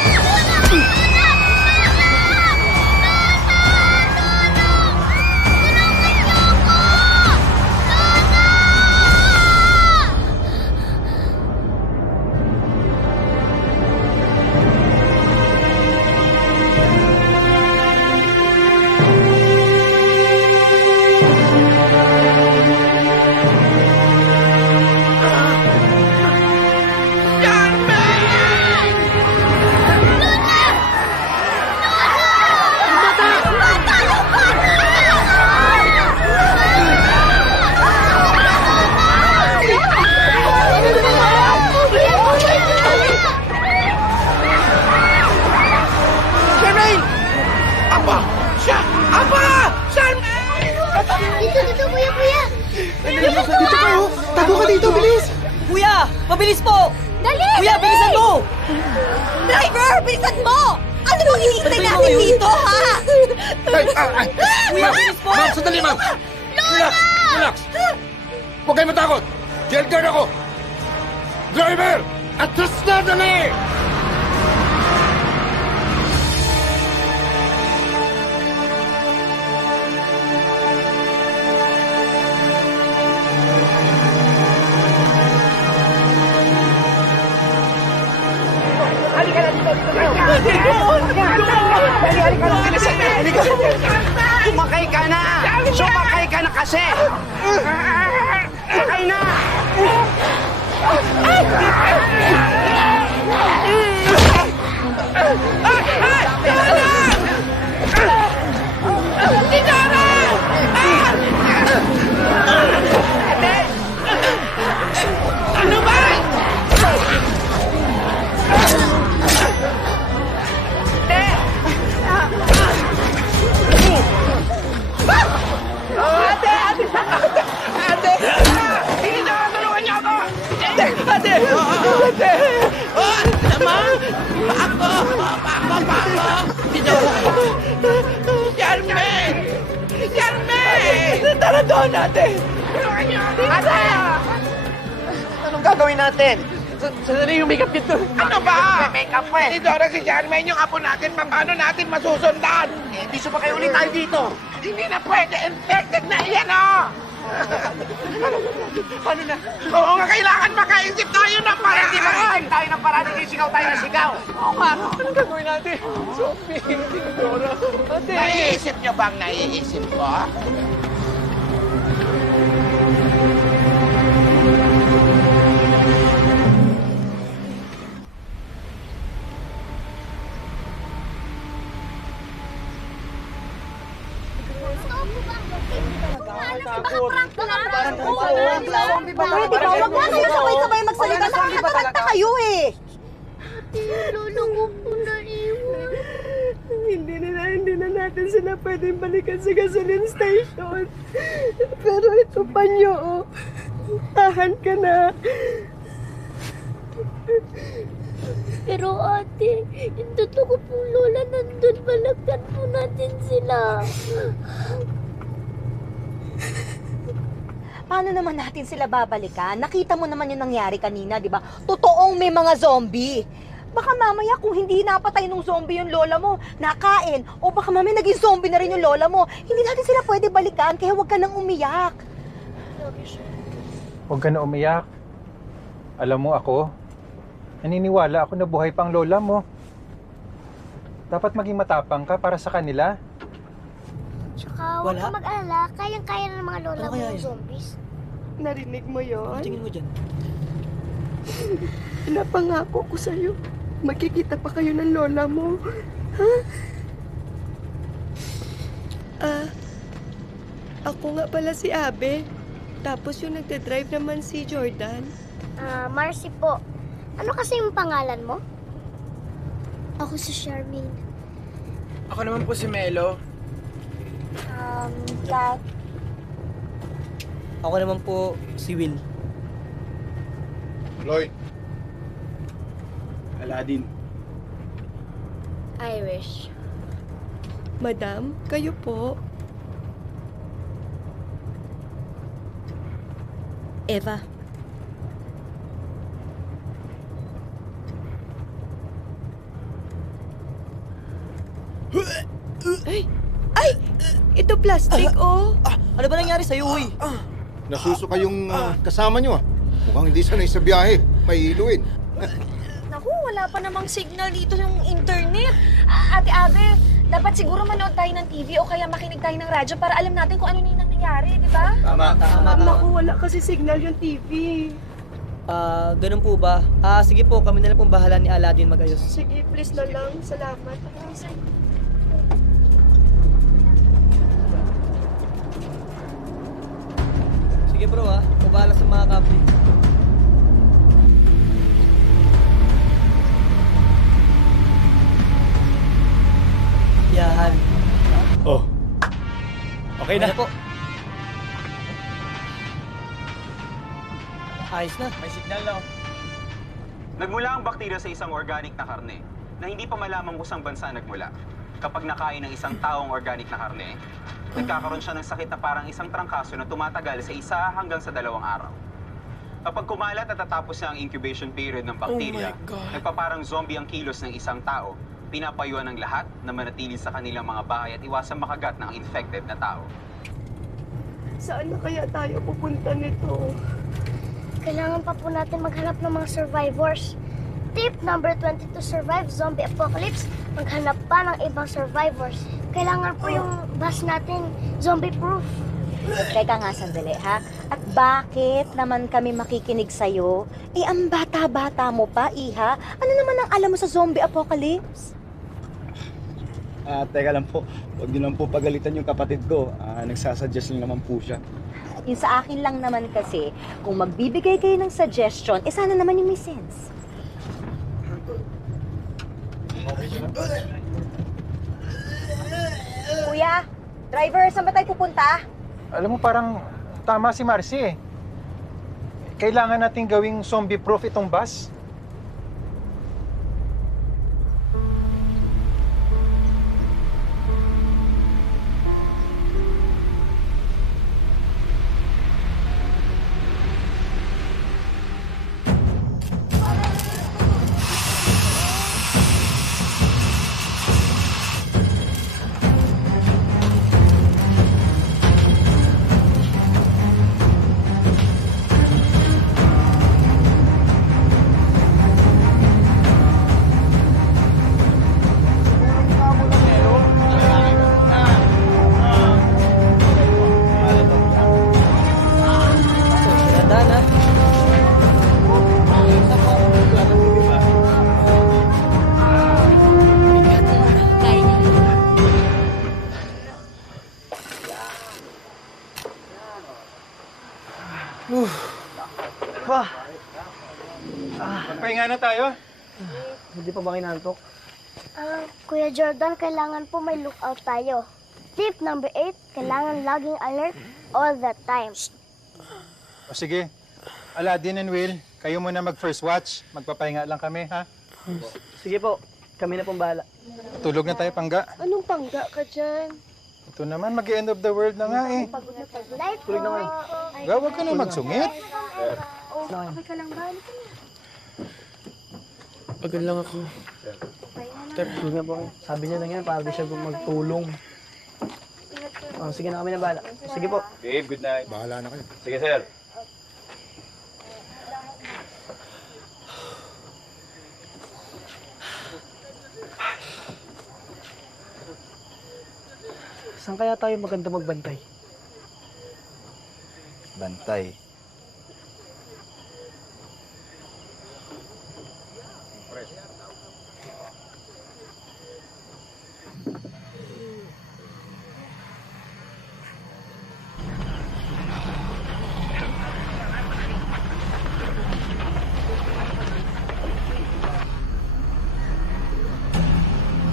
Dito, kuya! Dito kayo! Tago ka dito! Bilis! Kuya! Mabilis po! Dali! Kuya, bilisan mo! Driver, bilisan mo! Ano bang hinihintay natin dito, ha? Kuya, bilis po! Ma'am, sandali, ma'am! Relax! Relax! Huwag kayo matakot! Jail guard ako! Driver! Atras na, dali! Sumakay ka na! Sumakay ka na kasi! Sumakay na! Tidora! Ate! Ate! Naman! Paako! Dito! Carmen! Carmen! Tara doon, ate! Ate! Anong gagawin natin? Sandali yung makeup nito. Ano ba? May makeup pa eh. Si Dora, si Carmen, yung apo natin, paano natin masusundan? Hindi pa kayo ulit tayo dito. Hindi na pwede. Infected na yan, oh! Paano na? Oo nga, kailangan makaisip tayo ng paraan. Hindi makaisip tayo ng paraan, hindi sigaw tayo ng sigaw. Oo nga. Anong gagawin natin? Sophie, Dora. Ate! Naiisip niyo bang naiisip ko? Pwede ba? Huwag na kayo sabay-sabay magsalita. Nakakatakot na kayo eh. Lolo ko po naiwan. Hindi na natin sila pwedeng balikan sa gasoline station. Pero ito pa nyo, oh. Tahan ka na. Pero ate, yung totoo po lola nandun. Balikan po natin sila. Paano naman natin sila babalikan? Nakita mo naman yung nangyari kanina, di ba? Totoong may mga zombie. Baka mamaya kung hindi napatay nung zombie yung lola mo, nakain, o baka mamaya naging zombie na rin yung lola mo, hindi natin sila pwede balikan, kaya huwag ka nang umiyak. Huwag ka na umiyak. Alam mo ako, naniniwala ako na buhay pang lola mo. Dapat maging matapang ka para sa kanila. Tsaka huwag ka mag-alala, kayang-kaya na ng mga lola mo yung zombies. Narinig mo yon? Tingin mo dyan. Napangako ko sa'yo. Magkikita pa kayo ng lola mo. Ha? Ako nga pala si Abe. Tapos yung nagde-drive naman si Jordan. Marcy po. Ano kasi yung pangalan mo? Ako si Charmaine. Ako naman po si Melo. Kat. Ako naman po si Will. Lloyd. Aladdin. Irish. Madam, kayo po. Eva. Ay! Ito plastic, oh. Ano ba nangyari sa'yo, uy? Nasusuka yung kasama nyo ah. Mukhang hindi sanay sa biyahe. Mahihiluin. Naku, wala pa namang signal dito yung internet. Ate Abe, dapat siguro manood tayo ng TV o kaya makinig tayo ng radyo para alam natin kung ano na yung nangyayari, di ba? Tama. Naku, wala kasi signal yung TV. Ganun po ba? Sige po, kami na lang pong bahala ni Aladdin magayos. Sige, please na lang. Salamat. Sige bro bahala sa mga kape. Yan. Oh. Okay na. Po. Ayos na. May signal na. Nagmula ang bakterya sa isang organic na karne na hindi pa malaman kung saan bansa nagmula. Kapag nakain ng isang taong organic na karne, nagkakaroon siya ng sakit na parang isang trangkaso na tumatagal sa 1 hanggang sa 2 araw. Kapag kumalat at tatapos na ang incubation period ng bakterya, nagpaparang zombie ang kilos ng isang tao. Pinapayuan ng lahat na manatili sa kanilang mga bahay at iwasan makagat ng infected na tao. Saan na kaya tayo pupunta nito? Kailangan pa po natin maghanap ng mga survivors. Tip number 20 to survive zombie apocalypse, maghanap pa ng ibang survivors. Kailangan po yung bus natin zombie-proof. Teka nga sandali, ha? At bakit naman kami makikinig sa'yo? Ang bata-bata mo pa, Iha. Ano naman ang alam mo sa zombie apocalypse? Teka lang po. Huwag niyo lang po pagalitan yung kapatid ko. Nagsasuggest lang naman po siya. Yung sa akin lang naman kasi, kung magbibigay kayo ng suggestion, sana naman yung may sense. Kuya, driver, saan ba tayo pupunta? Alam mo, parang tama si Marcy eh. kailangan nating gawing zombie-proof itong bus. Magpahinga na tayo. Hindi pa ba kinantok? Kuya Jordan, kailangan po may lookout tayo. Tip number 8, kailangan laging alert all the time. O sige, Aladdin and Will, kayo muna mag-first watch. Magpapahinga lang kami, ha? Sige po, kami na pong bahala. Tulog na tayo, Pangga. Anong pangga ka dyan? Ito naman, mag-end of the world na nga eh. Tulog na kayo. Huwag ka na magsungit. Okay ka lang ba? Pagod lang ako. Tulog na po kayo. Sabi niya lang yan, para di siya magtulong. Sige na kami na bahala. Sige po. Babe, good night. Bahala na kayo. Sige, sir. Saan kaya tayo maganda magbantay? Bantay.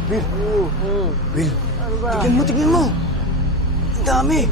Will! Will! Tignan mo! Ang dami!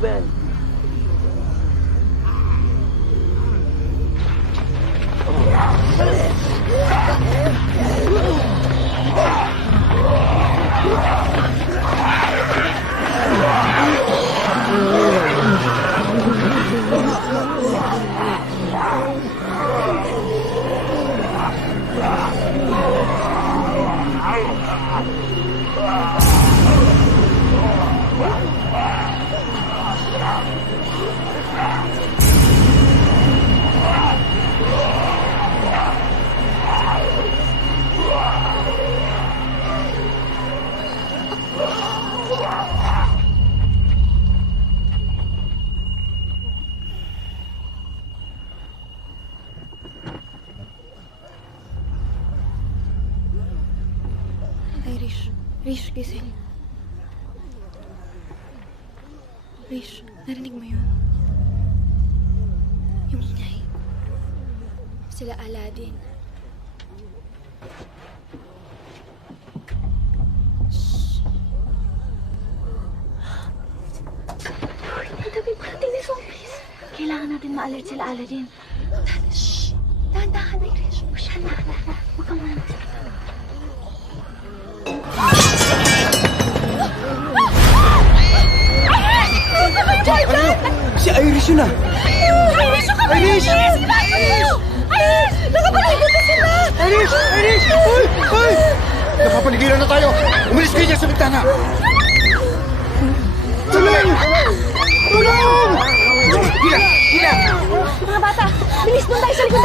Rish, gising. Rish, narinig mo yun? Yung ingay. Sila Aladdin. Ang dami parating na zombies. Kailangan natin ma-alert sila Aladdin. Shhh! Dahan-dahan na, Irish. Masyal na. Huwag kang muna magsalita. Jordan! Si Irish yun ah! Irish! Yung kamay! Irish! Irish! Nakapaligot na sila! Irish! Irish! Hoy! Hoy! Nakapaligiran na tayo! Umalis kayo dyan sa bintana! Tulong! Tulong! Gila! Gila! Mga bata, bilis doon tayo sa likod.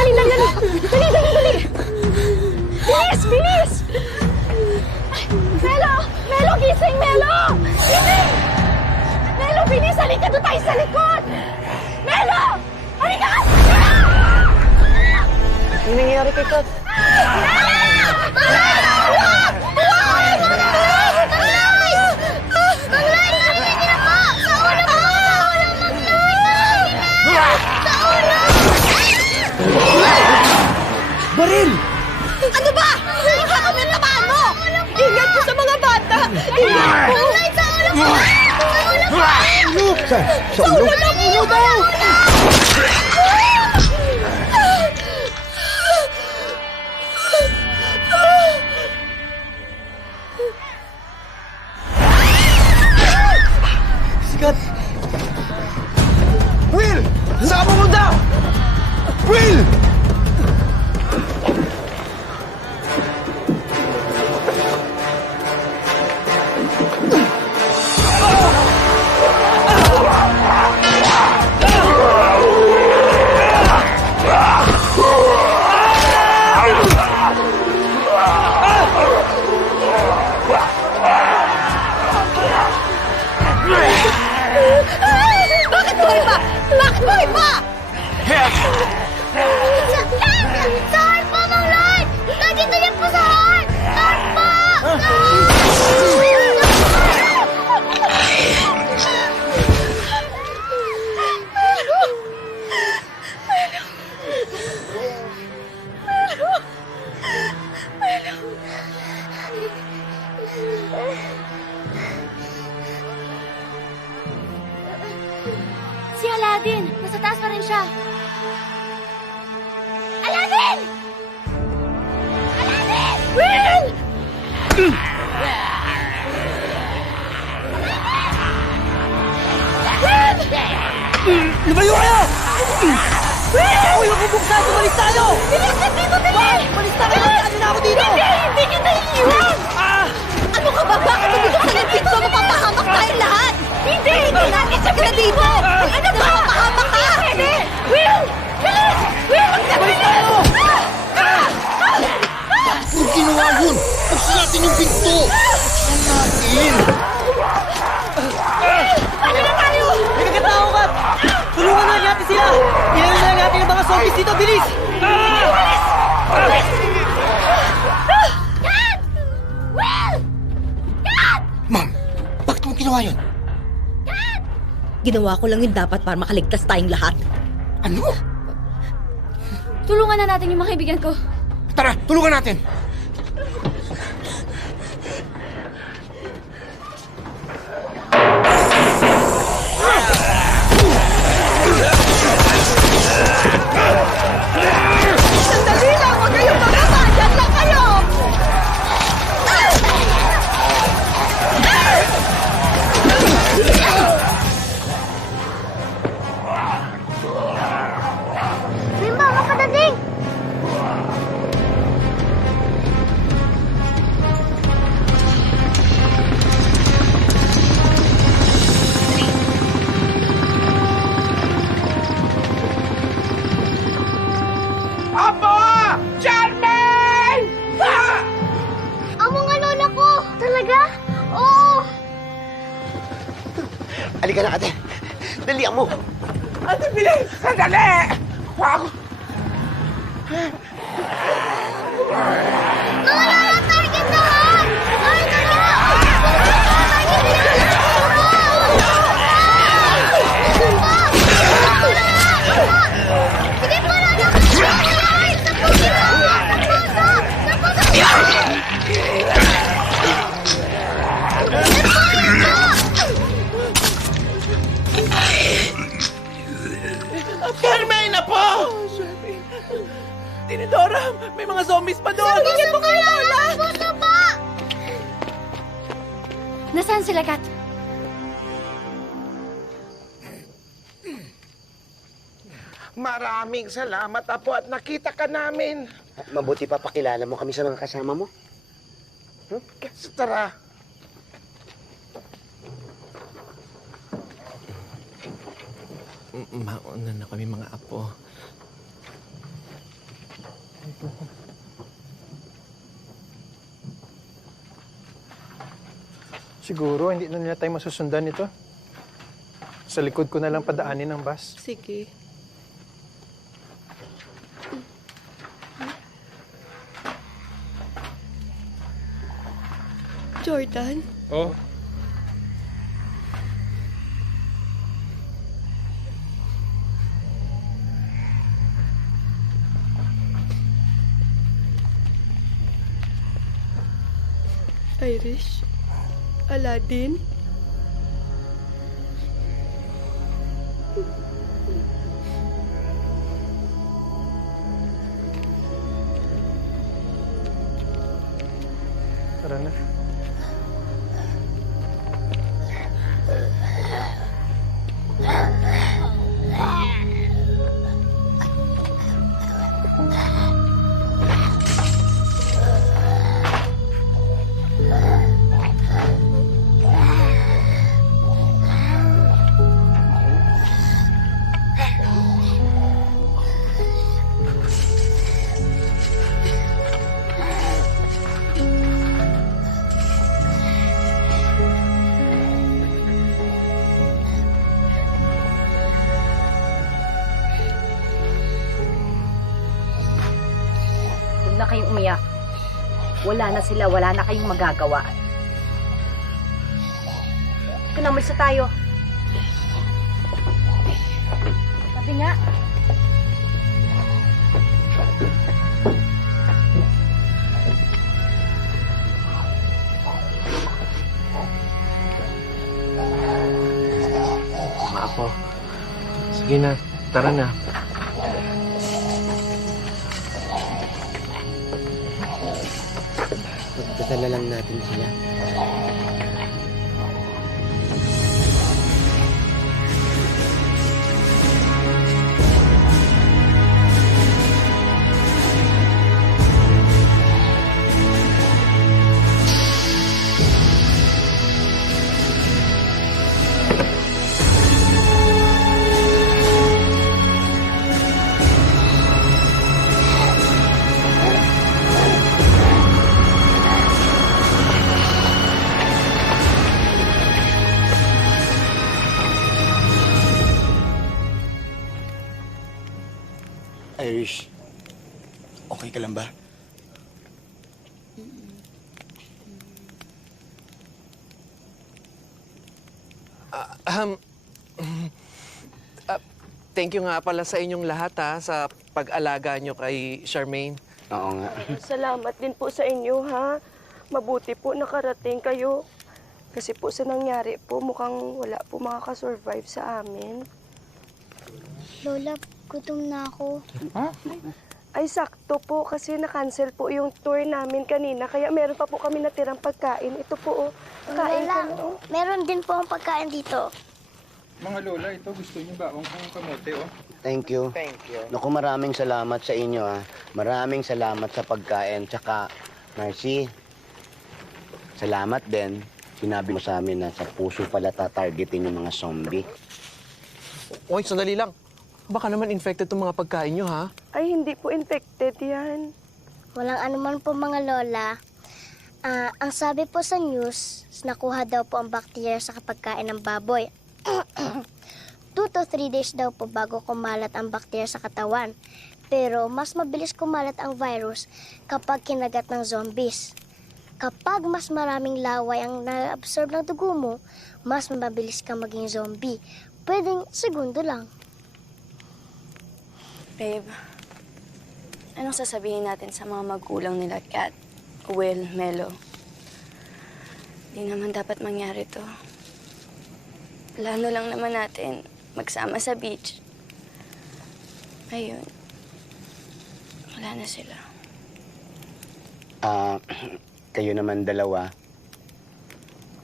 Dali! Dali! Bilis! Bilis! Melo! Melo, gising! Melo! Gising! Melo, bilis! Halika doon tayo sa likod! Melo! Halika! Ano nangyayari kay Kat? Baril! Ano ba? Baka kami tamaan mo! Ingat po sa mga bata! Ingat po! Sa ulo mo! Sa ulo? Sa ulo daw! Aladdin! Nasa taas pa rin siya! Aladdin! Aladdin! Will! Lumayo kayo! Uy, huwag mo buksan! Umalis tayo! Bilis! Dito, bilis! Umalis tayo! Ano na ako dito? Hindi kita iiwan! Ano ka ba? Bakit tumigil sa ipit ko? Mapapahamak tayong lahat! Hindi! Hindi natin siya dito! Ano ba? Mapahamak ka! Hindi! Will! Bilis! Will! Umalis tayo! Huwag ginawa yun! Buksan natin yung pinto! Buksan natin! Paano na tayo? May kagatawakan! Tulungan na natin sila! Ilan na natin ang mga zombies dito! Bilis! Bilis! Kat! Will! Kat! Ma'am, bakit mo ginawa yun? Ginawa ko lang yun dapat para makaligtas tayong lahat. Ano? Tulungan na natin yung mga kaibigan ko. Tara, tulungan natin! Sandali lang! Huwag kayong bababa! Diyan lang kayo! Simba, makadating! Apo! Charmaine! Ang mga lola ko! Talaga? Oo! Halika na, ate. Dalian mo. Ate, bilis! Sandali! Ako! Mga lola, target naman! Ay, sige po na! Carmine na po! Tinidora, may mga zombies pa doon! Sige po kayo, lola! Puso po! Nasaan sila, Kat? Maraming salamat, Apo, at nakita ka namin. Mabuti pa pakilala mo kami sa mga kasama mo. Tara. Mauna na kami, mga apo. Siguro, hindi na nila tayo masusundan ito. Sa likod ko na lang padaanin ng bus. Sige. Jordan? Oh? Irish? Aladdin? Tara na. Huwag na kayong umiyak. Wala na sila, wala na kayong magagawa. Ito na, umalis na tayo. Sabi nga. Mga apo, sige Sige na, tara na. Pagdadala lang natin sila. Irish, okay ka lang ba? Thank you nga pala sa inyong lahat ha, sa pag-alaga nyo kay Charmaine. Oo nga. Salamat din po sa inyo, ha? Mabuti po nakarating kayo. Kasi po sa nangyari po, mukhang wala po makakasurvive sa amin. Lola, gutom na ako. Ay, sakto po kasi na-cancel po yung tour namin kanina. Kaya meron pa po kami natirang pagkain. Ito po, oh. Kain Lola, ka na, oh. meron din po ang pagkain dito. Mga lola, ito gusto niyo ba? Ang kamote, oh. Thank you. Thank you. Naku, maraming salamat sa inyo, ha. Maraming salamat sa pagkain. Tsaka, Marcy, salamat din. Sinabi mo sa amin na sa puso pala tatargetin yung mga zombie. Oy, sandali lang. Baka naman infected tong mga pagkain nyo, ha? Ay, hindi po infected yan. Walang anuman po mga lola. Ang sabi po sa news, nakuha daw po ang bakterya sa pagkain ng baboy. 2 to 3 days daw po bago kumalat ang bakterya sa katawan. Pero mas mabilis kumalat ang virus kapag kinagat ng zombies. Kapag mas maraming laway ang na-absorb ng dugo mo, mas mabilis ka maging zombie. Pwedeng segundo lang. Babe, anong sasabihin natin sa mga magulang nila, Kat, Will, Melo? Di naman dapat mangyari to. Plano lang naman natin magsama sa beach. Ayun. Wala na sila. Kayo naman dalawa,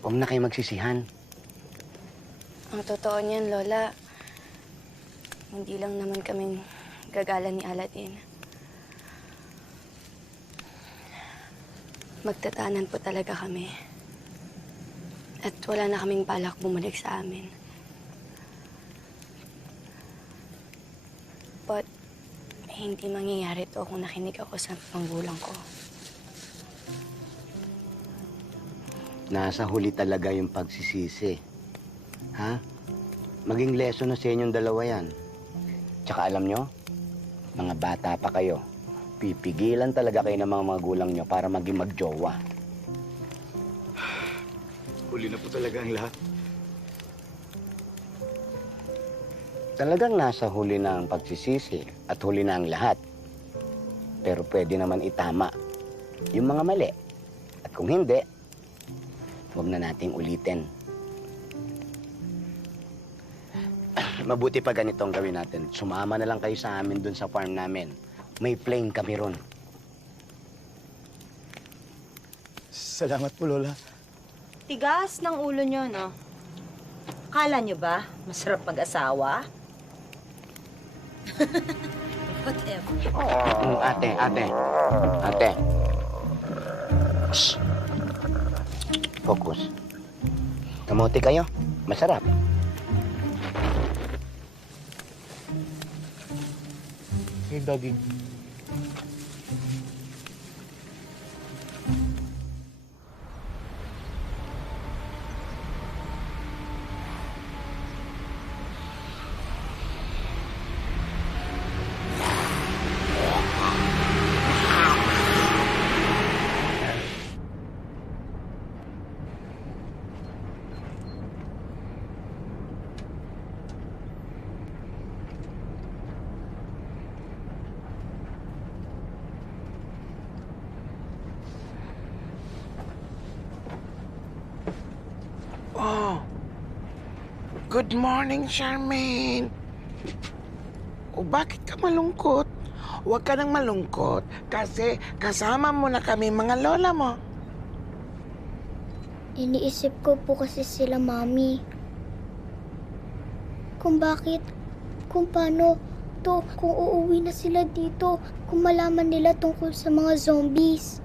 huwag na kayo magsisihan. Ang totoo niyan, Lola, hindi lang naman kaming gagala ni Aladdin. Magtatanan po talaga kami. At wala na kaming balak bumalik sa amin. But, hindi mangyayari to kung nakinig ako sa magulang ko. Nasa huli talaga yung pagsisisi. Ha? Maging lesson na sa inyong dalawa yan. Tsaka alam nyo, mga bata pa kayo. Pipigilan talaga kayo ng mga magulang nyo para maging magjowa. Huli na po talaga ang lahat. Talagang nasa huli na ang pagsisisi at huli na ang lahat. Pero pwede naman itama yung mga mali. At kung hindi, huwag na nating ulitin. Mabuti pa ganito ang gawin natin. Sumama na lang kayo sa amin dun sa farm namin. May plane kami ron. Salamat po, Lola. Tigas ng ulo nyo, no? Akala nyo ba masarap mag-asawa? Whatever. Ate. Shh. Focus. Kamote kayo. Masarap. Hey, doggy. Oh, good morning, Charmaine. O bakit ka malungkot? Huwag ka nang malungkot kasi kasama mo na kami mga lola mo. Iniisip ko po kasi sila, Mami. Kung paano kung uuwi na sila dito, kung malaman nila tungkol sa mga zombies.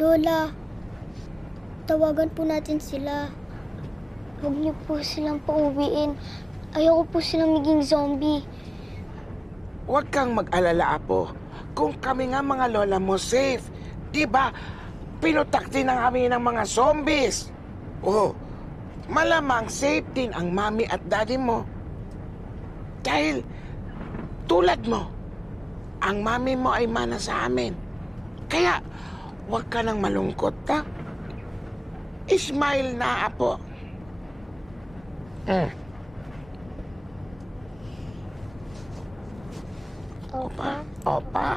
Lola, tawagan po natin sila. Huwag niyo po silang pauwiin. Ayoko po silang maging zombie. Huwag kang mag-alala, Apo. Kung kami nga mga lola mo safe, di ba? Pinutakti na kami ng mga zombies. Oh, malamang safe din ang mami at daddy mo. Dahil tulad mo, ang mami mo ay mana sa amin. Kaya, huwag ka nang malungkot, ha? Smile na, Apo. Opa? Opa?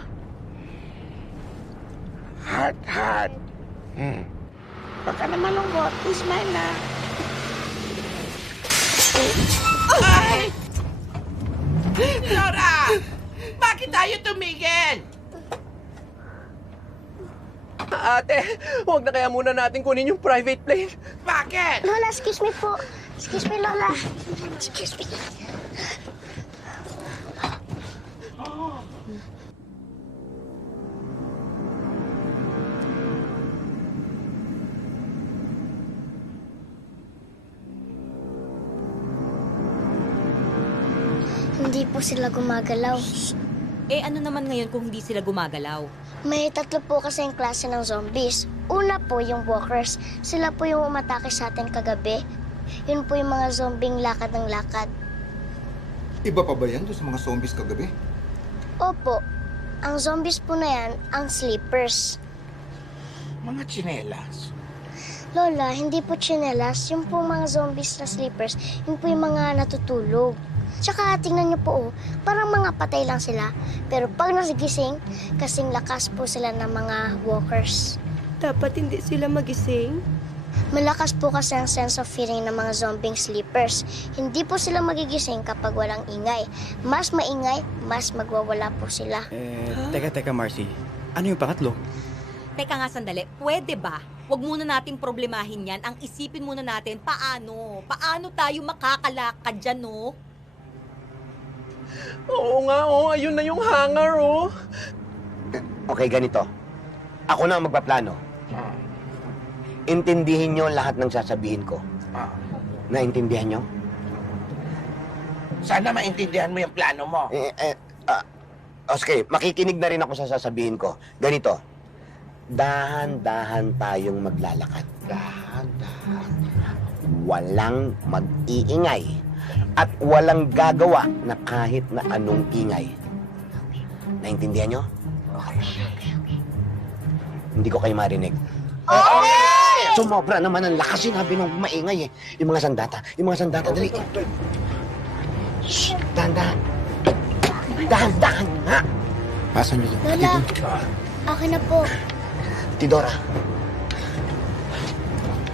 Heart. Huwag ka na malungkot. Smile na. Ay! Laura! Bakit tayo tumigil? Ate, huwag na kaya muna natin kunin yung private plane. Bakit? Lola, excuse me po. Excuse me, Lola. Excuse me. Hindi po sila gumagalaw. Eh ano naman ngayon kung hindi sila gumagalaw? May 3 po kasi yung klase ng zombies. Una po yung walkers. Sila po yung umatake sa atin kagabi. Yun po yung mga zombing lakad ng lakad. Iba pa ba yan doon sa mga zombies kagabi? Opo. Ang zombies po na yan, ang sleepers. Mga tsinelas. Lola, hindi po tsinelas. Yung po mga zombies na sleepers, yun po yung mga natutulog. Tsaka tingnan niyo po, parang mga patay lang sila. Pero pag nasigising, kasing lakas po sila ng mga walkers. Dapat hindi sila magising? Malakas po kasi ang sense of feeling ng mga zombing sleepers. Hindi po sila magigising kapag walang ingay. Mas maingay, mas magwawala po sila. Teka, Marcy. Ano yung pangatlo? Teka nga sandali, pwede ba? Huwag muna nating problemahin yan. Ang isipin muna natin, paano? Paano tayo makakalakad dyan, no? Oo nga, ayun na yung hangar, Okay, ganito. Ako na ang magpaplano. Intindihin nyo lahat ng sasabihin ko. Naintindihan nyo? Sana maintindihan mo yung plano mo. Okay, makikinig na rin ako sa sasabihin ko. Ganito. Dahan-dahan tayong maglalakad. Dahan-dahan. Walang mag-iingay. At walang gagawa na kahit na anong ingay. Naintindihan nyo? Okay. Hindi ko kayo marinig. Okay! Sumobra naman ang lakas sinabi ng maingay eh. Yung mga sandata, dali. Shh, dahan-dahan. Dahan-dahan nga. Pasan niyo. Lola, akin na po. Tidora.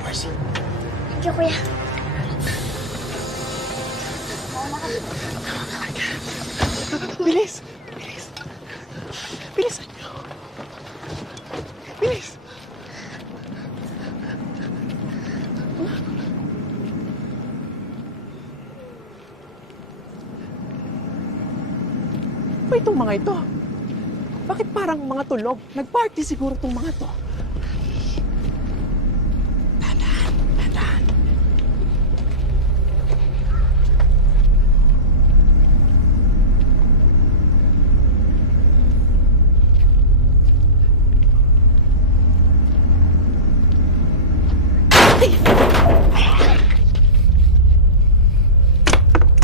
Marcy. Thank you, kuya. Bilis! Bilisan niyo! Bilis! Ba itong mga ito? Bakit parang mga tulog? Nag-party siguro itong mga to. Dahan.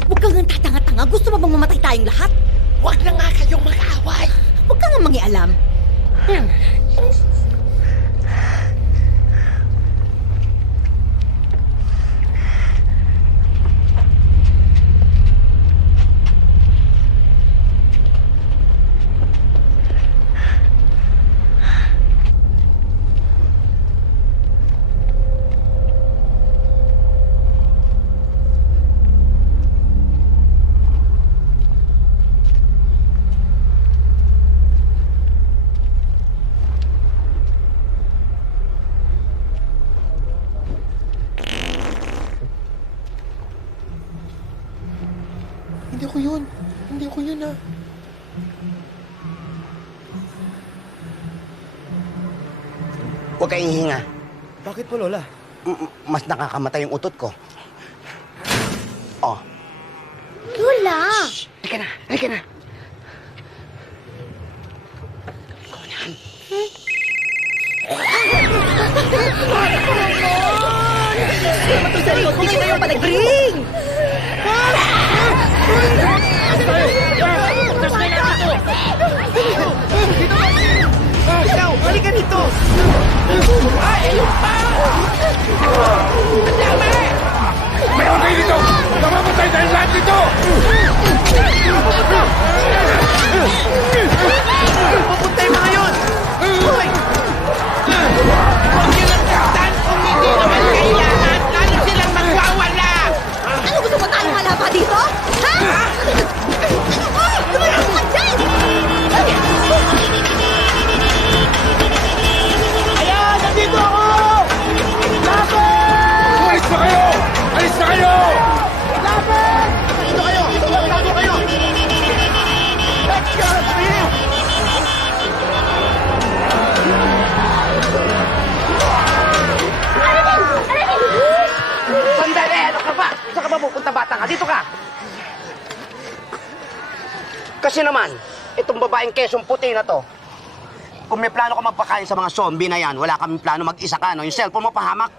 Huwag kang nga tatanga-tanga. Gusto mo bang mamatay tayong lahat? Huwag na nga kayong mag-away. Huwag kang nga mangialam. na. Huwag kayong hihinga. Bakit po, Lola? Mas nakakamatay yung utot ko. Oh. Lola! Halika na, halika na. Kung ito yung panag-ring! Ikaw, halika dito! Ay, ayun pa! Ang dami! Mayroon kayo dito! Mamamatay dahil lahat dito! Pupunta yung mga yun! Hoy! Huwag nyo lang saktan kung hindi naman kailangan! Lalo silang magwawala! Ano gusto mo tayo malapa dito? Ha? Lumayo ka dyan! Ayan! Nandito ako! Laban! Alis na kayo! Alis na kayo! Laban! Dito kayo! Tago kayo! Let's go! Sandali! Ano ka ba? Saan ka ba pupunta, bata ka? Dito ka! Kasi naman, itong babaeng kesong puti na to, kung may plano ka magpakain sa mga zombie na yan, wala kaming plano mag-isa ka, no? Yung cellphone mo pahamak.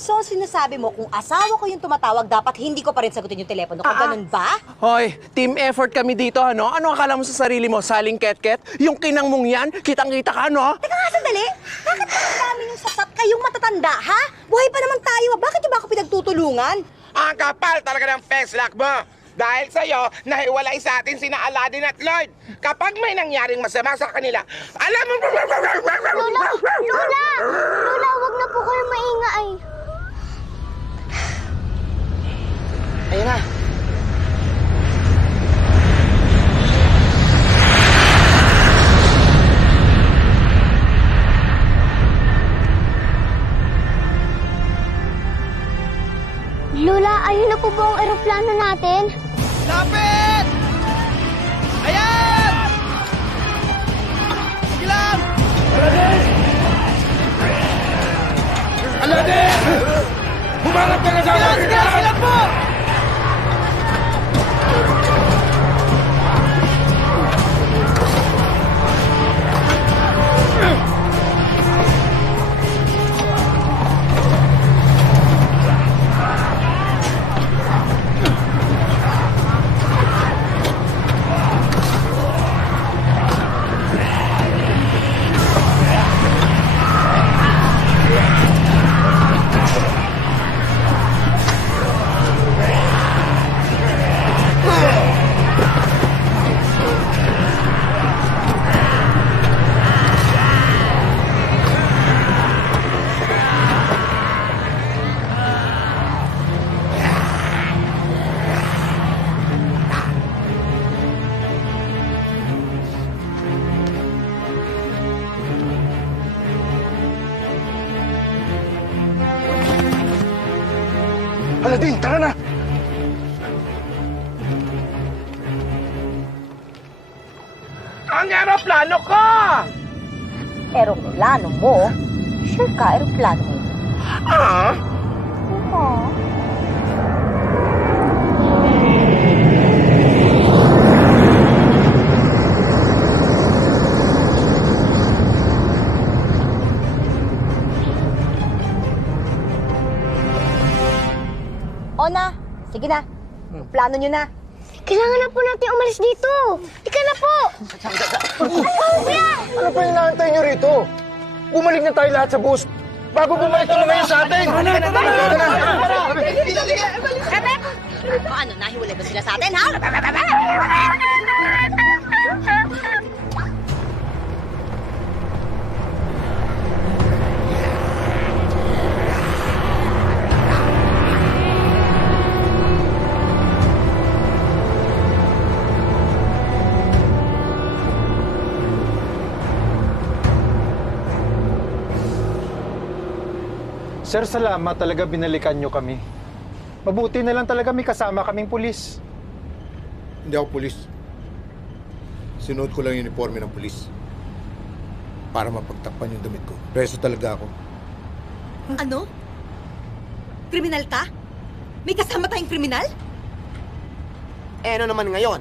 So, sinasabi mo, kung asawa ko yung tumatawag, dapat hindi ko pa rin sagutin yung telepono ko. Ganun ba? Hoy, team effort kami dito, ano? Ano akala mo sa sarili mo? Saling ket-ket? Yung kinang mong yan? Kitang-kita ka, no? Teka nga, sandali. Bakit parang dami yung sasat kayong matatanda, ha? Buhay pa naman tayo. Bakit yung ba ako pinagtutulungan? Ang kapal talaga ng feslak mo! Dahil sa'yo, nahiwalay sa atin sina Aladdin at Lloyd. Kapag may nangyaring masama sa kanila, alam mo... Lola! Lola! Lola, wag na po kayo maingay. Ayun na. Lola, ayun na po ba ang eroplano natin? Lapit! Ayan! Sige lang! Aladdin! Humarap ka na sa akin! Sige lang! Sige lang po! Aladdin, tara na! Ang aeroplano ko! Eroplano mo? Sure ka, eroplano mo. Ah? Oo. O na, sige na. Plano nyo na. Kailangan na po natin umalis dito. Ika na po! Ano pa yung inaantay nyo rito? Bumalik na tayo lahat sa bus bago bumalik na ngayon sa atin! O ano, nahiwalay ba sila sa atin, ha? Sir, salamat talaga binalikan nyo kami. Mabuti na lang talaga may kasama kaming pulis. Hindi ako pulis. Sinuot ko lang yung uniforme ng pulis. Para mapagtakpan yung damit ko. Preso talaga ako. Ano? Kriminal ka? May kasama tayong kriminal? Eh, ano naman ngayon?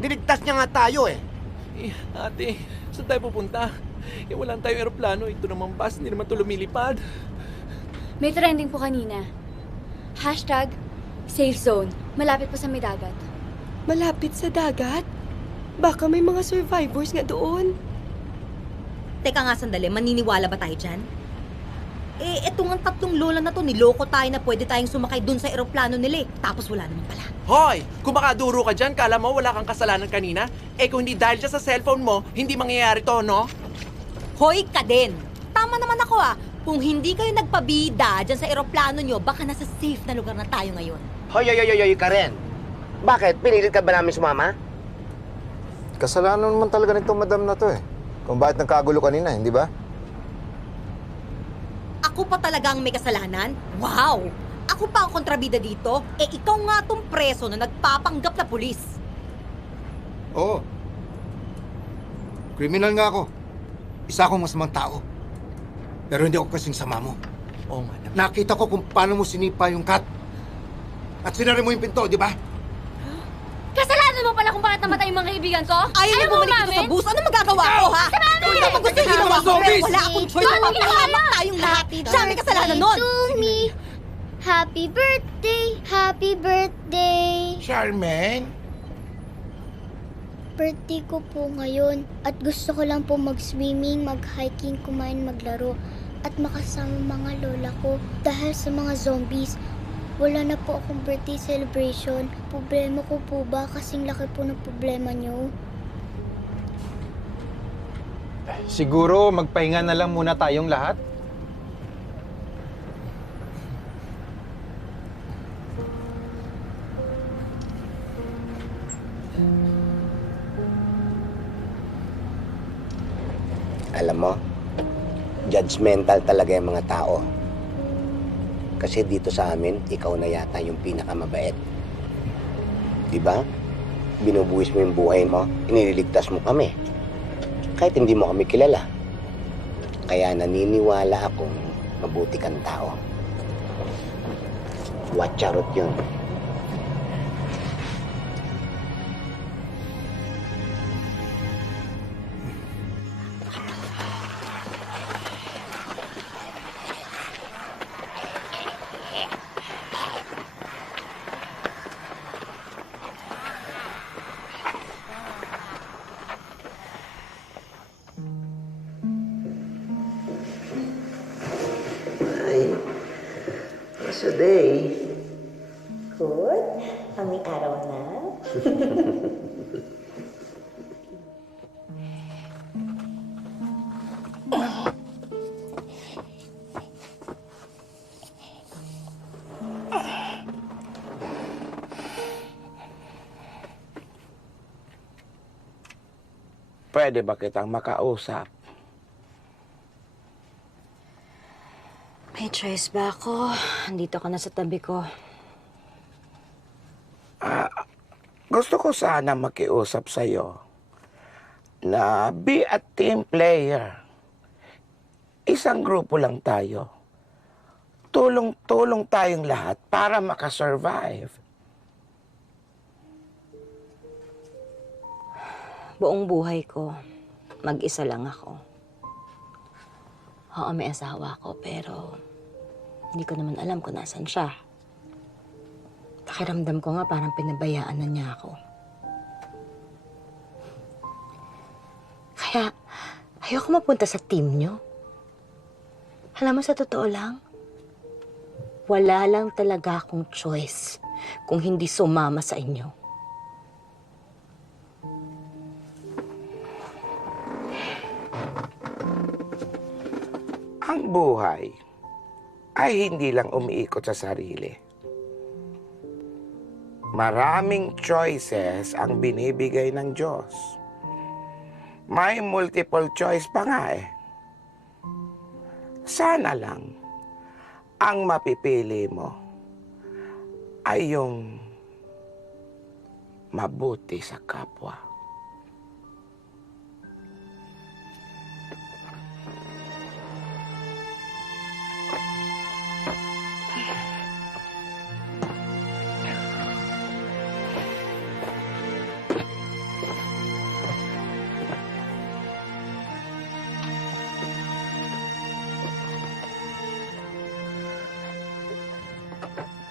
Niligtas niya nga tayo eh. Ate, saan tayo pupunta? Wala tayong aeroplano. Ito naman bus, hindi naman ito lumilipad. May trending po kanina. Hashtag safe zone. Malapit po sa may dagat. Malapit sa dagat? Baka may mga survivors nga doon. Teka nga sandali, maniniwala ba tayo dyan? Eh, eto nga 3 lola na to, niloko tayo na pwede tayong sumakay dun sa eroplano nila eh. Tapos wala naman pala. Hoy! Kung makaduro ka dyan, kala mo wala kang kasalanan kanina? Eh kung hindi dahil dyan sa cellphone mo, hindi mangyayari to, no? Hoy ka din! Tama naman ako ah. Kung hindi kayo nagpabida dyan sa eroplano nyo, baka nasa safe na lugar na tayo ngayon. Hoy, Karen. Bakit? Pinilit ka ba namin sumama? Kasalanan naman talaga nitong madam na to eh. Kung bakit nagkagulo kanina, hindi ba? Ako pa talagang may kasalanan? Wow! Ako pa ang kontrabida dito? Eh ikaw nga tong preso na nagpapanggap na pulis. Oo. Kriminal nga ako. Isa akong masamang tao. Pero hindi ako kasing sama mo. Oo nga naman. Nakita ko kung paano mo sinipa yung cat. At sinari mo yung pinto, di ba? Kasalanan mo pala kung bakit namatay yung mga kaibigan ko? Ayaw mo bumalik dito sa bus? Ano magagawa ko, ha? Kung naman gusto yung ginawa ko, pero wala akong choice. Mapapahamak tayong lahat. Siya may kasalanan nun. To me. Happy birthday! Happy birthday! Charmaine? Birthday ko po ngayon at gusto ko lang po mag-swimming, mag-hiking, kumain, maglaro at makasama mga lola ko. Dahil sa mga zombies, wala na po akong birthday celebration. Problema ko po ba? Kasing laki po ng problema nyo. Siguro magpahinga na lang muna tayong lahat. Alam mo, judgmental talaga yung mga tao. Kasi dito sa amin, ikaw na yata yung pinakamabait. Diba? Binubuwis mo yung buhay mo, iniligtas mo kami. Kahit hindi mo kami kilala. Kaya naniniwala akong mabuti kang tao. Watcharot yun. Today. Good. Ang araw na. Pwede ba kitang makausap? May choice ba ako? Andito ka na sa tabi ko. Gusto ko sana makiusap sa'yo na be a team player. Isang grupo lang tayo. Tulong-tulong tayong lahat para makasurvive. Buong buhay ko, mag-isa lang ako. Oo, may asawa ko, pero hindi ko naman alam kung nasan siya. Pakiramdam ko nga parang pinabayaan na niya ako. Kaya, ayoko mapunta sa team niyo. Alam mo, sa totoo lang, wala lang talaga akong choice kung hindi sumama sa inyo. Ang buhay ay hindi lang umiikot sa sarili. Maraming choices ang binibigay ng Diyos. May multiple choice pa nga eh. Sana lang ang mapipili mo ay yung mabuti sa kapwa.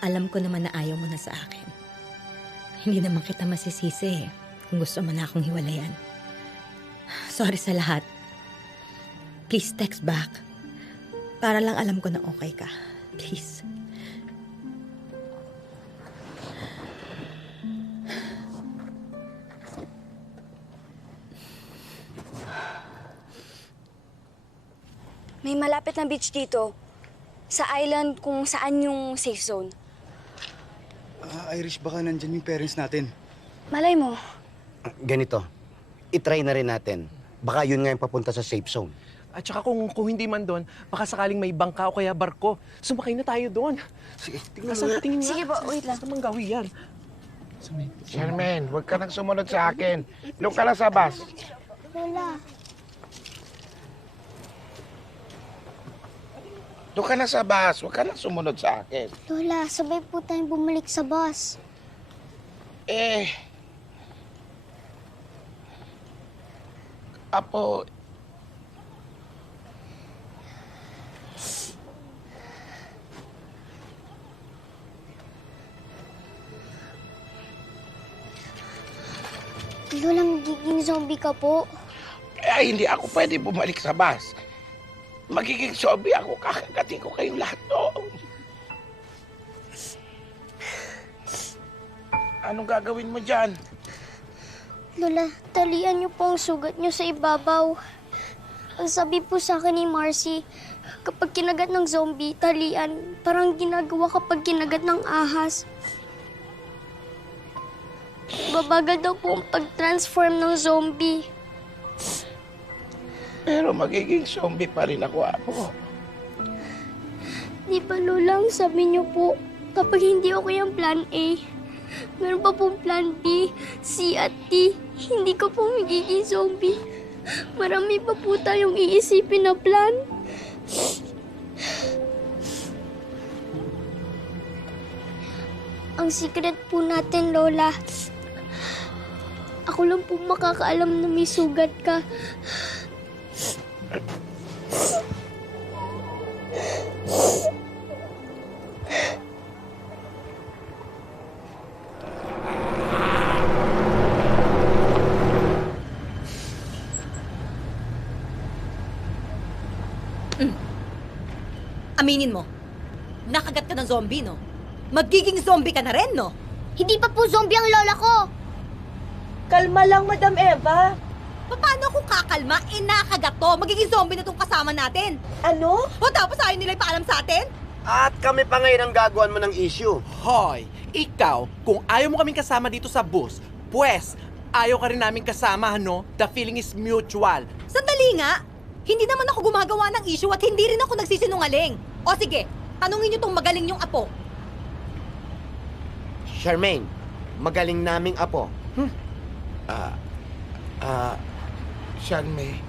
Alam ko naman na ayaw mo na sa akin. Hindi naman kita masisisi kung gusto mo na akong hiwalayan. Sorry sa lahat. Please text back. Para lang alam ko na okay ka. Please. May malapit na beach dito. Sa island kung saan yung safe zone. Irish, baka nandyan yung parents natin. Malay mo. Ganito, itry na rin natin. Baka yun nga yung papunta sa safe zone. At saka kung hindi man doon, baka sakaling may bangka o kaya barko. Sumakay na tayo doon. Sige, tingnan mo. Tingin nga. Sige po, wait lang. Saan mang gawin yan? Charmaine, huwag ka nang sumunod sa akin. Doon ka lang sa bus. Lola, Doon ka na sa bus. Huwag ka nang sumunod sa akin. Lola, sabay po tayong bumalik sa bus. Apo, Lola, magiging zombie ka po. ay hindi ako pwede bumalik sa bus. Magiging zombie ako, kakagatin ko kayong lahat doon. Anong gagawin mo dyan? Lola, talian niyo po ang sugat niyo sa ibabaw. Ang sabi po sa akin ni Marcy, kapag kinagat ng zombie, talian. Parang ginagawa kapag kinagat ng ahas. Babagal daw po ang pag-transform ng zombie. Pero magiging zombie pa rin ako, Apo. Di ba, Lola, ang sabi niyo po, kapag hindi okay ang plan A, meron pa pong plan B, C at D. Hindi ko po magiging zombie. Marami pa po tayong iisipin na plan. Ang secret po natin, Lola, ako lang po makakaalam na may sugat ka. Aminin mo, nakagat ka ng zombie, no? Magiging zombie ka na rin, no? Hindi pa po zombie ang lola ko. Kalma lang, Madam Eva. Paano kung kakalma? Nakagat to. Magiging zombie na tong kasama natin. Ano? O tapos ayaw nila ipaalam sa atin? At kami pa ngayon ang gagawan mo ng issue. Hoy, ikaw, kung ayaw mo kaming kasama dito sa bus, pues, ayaw ka rin namin kasama, no? The feeling is mutual. Sandali nga. Hindi naman ako gumagawa ng issue at hindi rin ako nagsisinungaling. O sige, tanungin niyo tong magaling yung apo. Charmaine, magaling naming apo. Charmaine,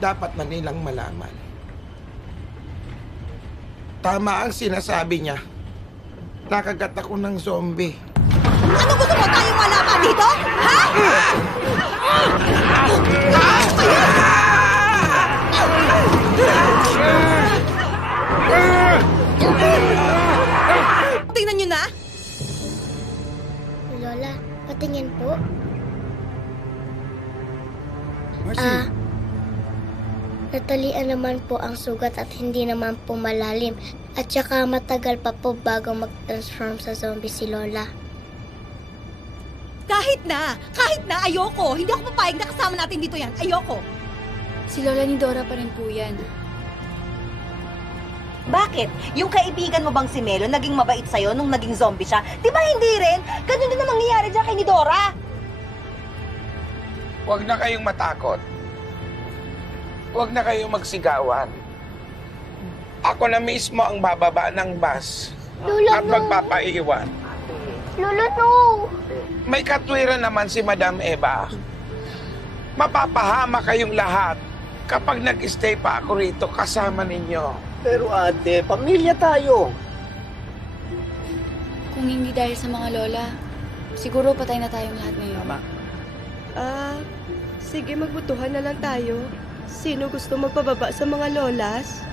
dapat na nilang malaman. Tama ang sinasabi niya. Nakagat ako ng zombie. Ano gusto mo tayong wala pa dito? Ha? Tingnan niyo na. Lola, patingin po. Marcy. Natalian naman po ang sugat at hindi naman po malalim. At saka matagal pa po bago mag-transform sa zombie si Lola. Kahit na, ayoko. Hindi ako papayag na kasama natin dito yan. Ayoko. Si Lola ni Dora pa rin po yan. Bakit? Yung kaibigan mo bang si Melo naging mabait sa'yo nung naging zombie siya? Di ba hindi rin? Ganun din ang mangyayari dyan kay ni Dora. Huwag na kayong matakot. Huwag na kayong magsigawan. Ako na mismo ang bababa ng bus Lola, at no. magpapaiwan. Lola, no! may katwiran naman si Madam Eva. Mapapahama kayong lahat kapag nag-stay pa ako rito kasama ninyo. Pero ate, pamilya tayo. Kung hindi dahil sa mga lola, siguro patay na tayong lahat ngayon. Sige, magbutuhan na lang tayo. Sino gusto magpababa sa mga lolas?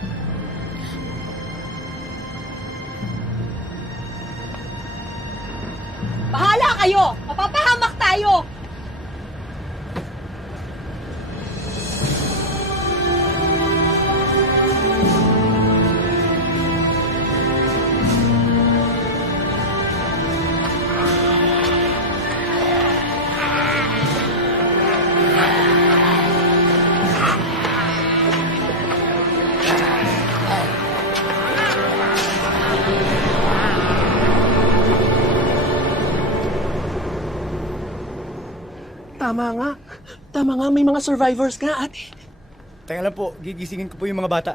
Bahala kayo! Mapapahamak tayo! Tama nga, may mga survivors nga, ate. Teka lang po, gigisingin ko po yung mga bata.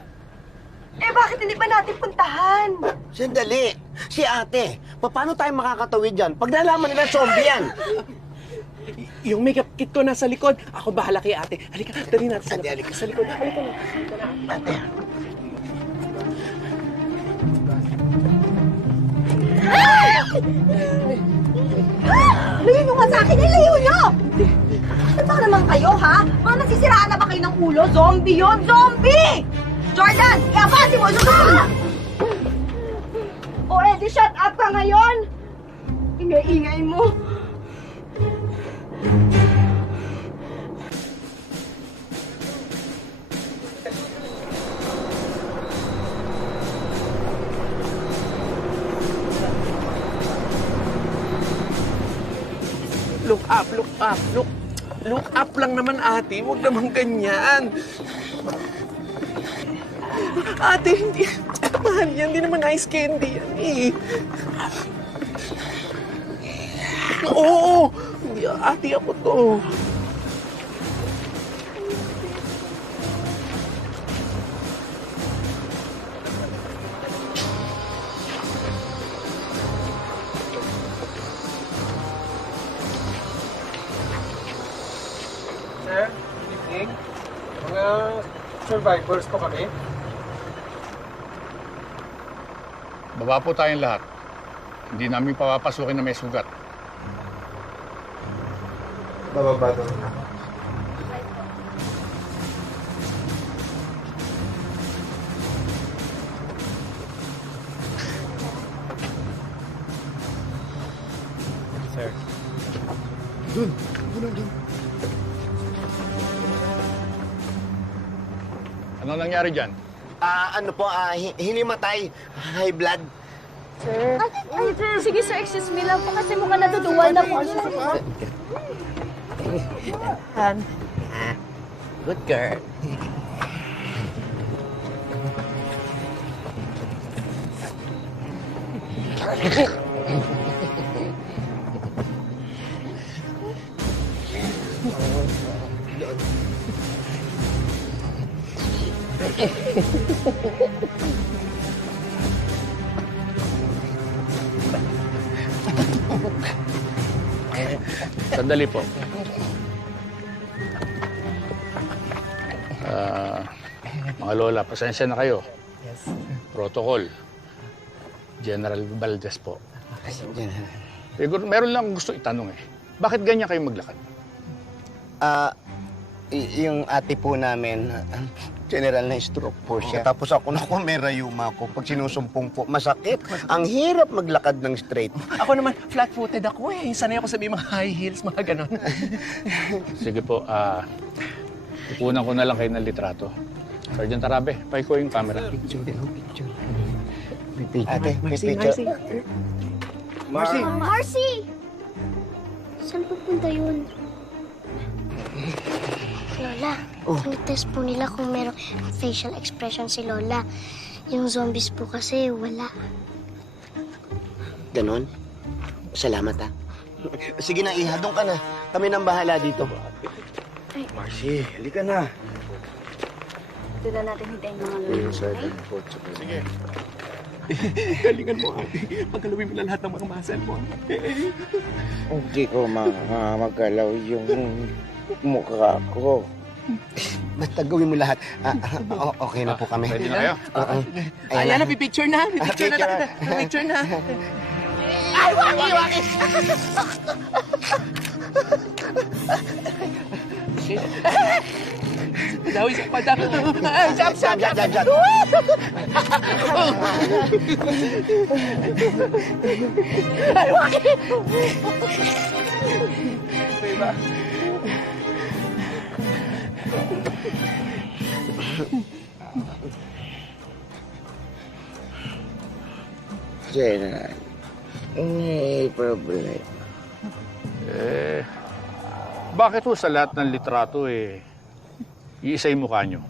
Bakit hindi pa natin puntahan? Sandali. Si ate, paano tayo makakatawid dyan? Pag nalaman nila zombie yan. Yung makeup kit ko nasa likod. Ako bahala kay ate. Halika, dali natin sa Ate, halika. Sa likod. Halika na. Ate. Layo nyo nga sa akin! Layo nyo! Ano ba naman kayo, ha? Mga nasisiraan na ba kayo ng ulo? Zombie yun! Zombie! Jordan! Iabasi mo! O edi shut up ka ngayon! Ingay-ingay mo. Look up, look up, look up lang naman, ate. Huwag naman ganyan. Ate, hindi. Mahal yan. Hindi naman ice candy yan eh. Oo! Hindi, ate, ako to. Sir, good evening. Mga survivors po kami. Baba po tayong lahat. Hindi namin papapasukin na may sugat. Bababa daw. Sir. Dun. Ano nangyari dyan? Hinimatay. High blood. Sir. Sige sir, excuse me lang po kasi mukhang natutuwa na po siya. Good girl. Sandali po. Mga lola, pasensya na kayo. Yes. Protocol. General Valdez po. Siguro, meron lang gusto itanong eh. Bakit ganyan kayo maglakad? Yung ate po namin, general na stroke po siya. Tapos ako may rayuma ko. Pag sinusumpong po, masakit. Ang hirap maglakad ng straight. Ako naman, flat-footed ako eh. Sanay ako sabihin mga high heels, mga ganon. Sige po, ipunan ko na lang kayo ng litrato. Sergeant Tarabe, paiko yung camera. Picture. Ate, may picture. Marcy! Marcy! Saan pupunta yun? Lola, test po nila kung merong facial expression si Lola. Yung zombies po kasi wala. Ganon? Salamat ha. Sige na, Iha, doon ka na. Kami nang bahala dito. Marcy, halika na. Doon na natin hintayin mga lola. Sige. Galingan mo, ate. Pagkalawin mo na lahat ng mga muscle mo. Hindi ko magalaw yung mukha ko. Basta gawin mo lahat. Okay na po kami. Pwede na kayo? Ayan na, pipicture na. Pipicture na. Pipicture na. Ay, waki! Dawi sa pada. Jump! Ay, waki! Diba? General, may problema. Bakit po sa lahat ng litrato iisa yung mukha nyo?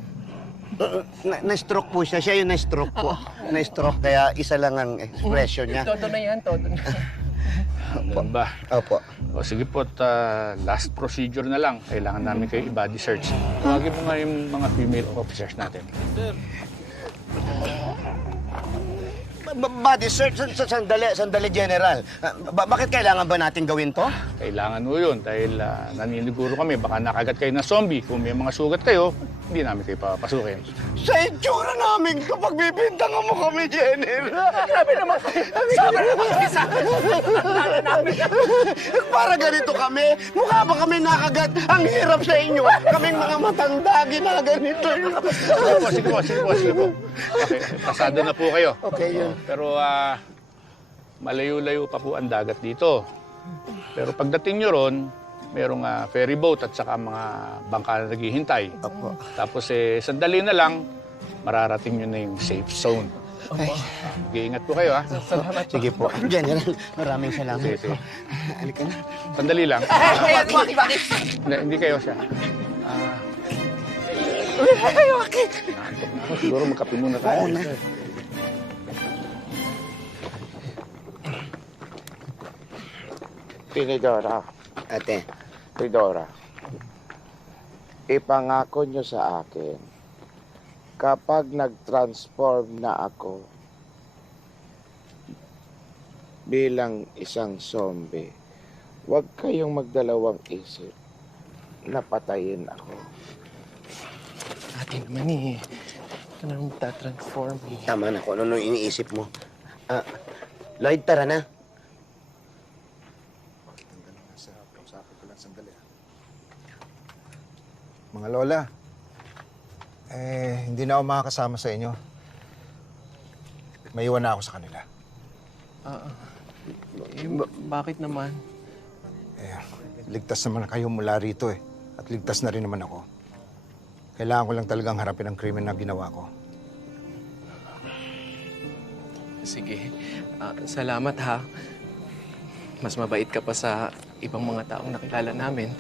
Na-stroke po siya. Siya yung na-stroke po. Na-stroke, kaya isa lang ang expression niya. Todo na yan, todo na. Ganun ba? Opo. O sige po, last procedure na lang. Kailangan namin kayo i-body search. Tawagin mo nga yung mga female officers natin. Body search? Sandali, General. Bakit kailangan ba natin gawin to? Kailangan mo yun dahil naniniguro kami. Baka nakagat kayo ng zombie. Kung may mga sugat kayo, hindi namin kayo papasukin. Sa itsura namin kapag bibintangan mo kami, General. Sabi naman kayo. Para ganito kami. Mukha ba kami nakagat? Ang hirap sa inyo. Kaming mga matanda, ginaganito. Sige po. Okay, pasado na po kayo. Okay, yun. Pero malayo-layo pa po ang dagat dito. Pero pagdating nyo ron, merong ferry boat at saka mga bangka na naghihintay. Opo. Tapos sandali na lang, mararating nyo na yung safe zone. Okay. Mag-iingat po kayo, ha? Salamat po. Sige po. General, maraming salamat. Sige. Halika na. Sandali lang. Bakit? Hindi kayo siya. Waki! Naantok na ako. Siguro magkape muna tayo. Oo na. Tinidora. Ate. Tinidora. Ipangako nyo sa akin, kapag nag-transform na ako bilang isang zombie, huwag kayong magdalawang isip na patayin ako. Ate naman ka na magta-transform. Tama na kung ano iniisip mo. Lloyd, tara na. Mga lola, hindi na ako makakasama sa inyo. May iwan na ako sa kanila. Bakit naman? Ligtas naman kayo mula rito at ligtas na rin naman ako. Kailangan ko lang talagang harapin ang krimen na ginawa ko. Sige. Salamat, ha. Mas mabait ka pa sa ibang mga taong nakilala namin.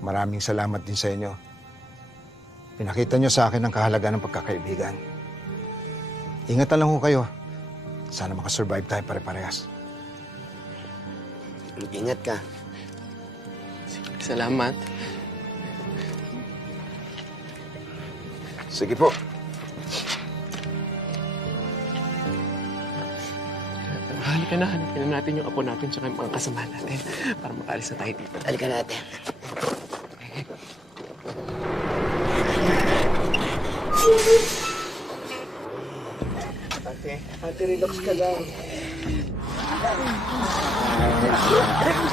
Maraming salamat din sa inyo. Pinakita niyo sa akin ang kahalagaan ng pagkakaibigan. Ingat na lang ho kayo. Sana makasurvive tayo pare-parehas. Ingat ka. Salamat. Sige po. Halika na, hanapin na natin yung apo natin tsaka yung mga kasama natin para makaalis na tayo dito. Halika na, ate. Ate, relax ka lang.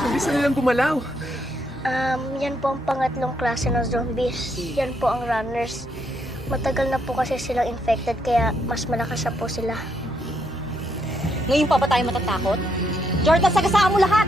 Mabilis na nilang gumalaw. Yan po ang pangatlong klase ng zombies. Yan po ang runners. Matagal na po kasi silang infected kaya mas malakas na po sila. Ngayon pa ba tayo matatakot? Jordan, sagasaan mo lahat!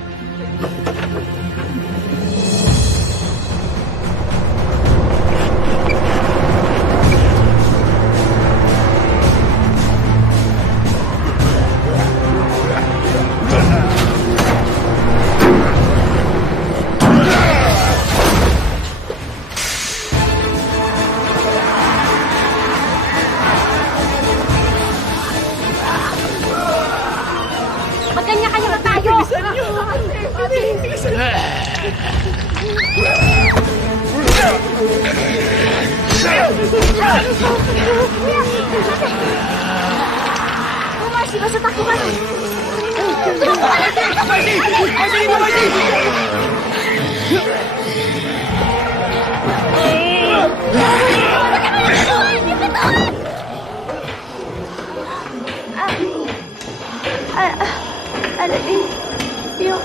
Magkanya-kanya na tayo! Bilisan niyo! basta takbo ka. Aladdin, yung...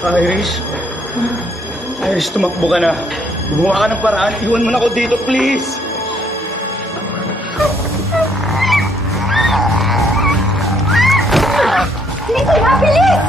Iris, tumakbo ka na. Gumawa ka ng paraan. Iwan mo na ako dito, please. Dito na, bilis!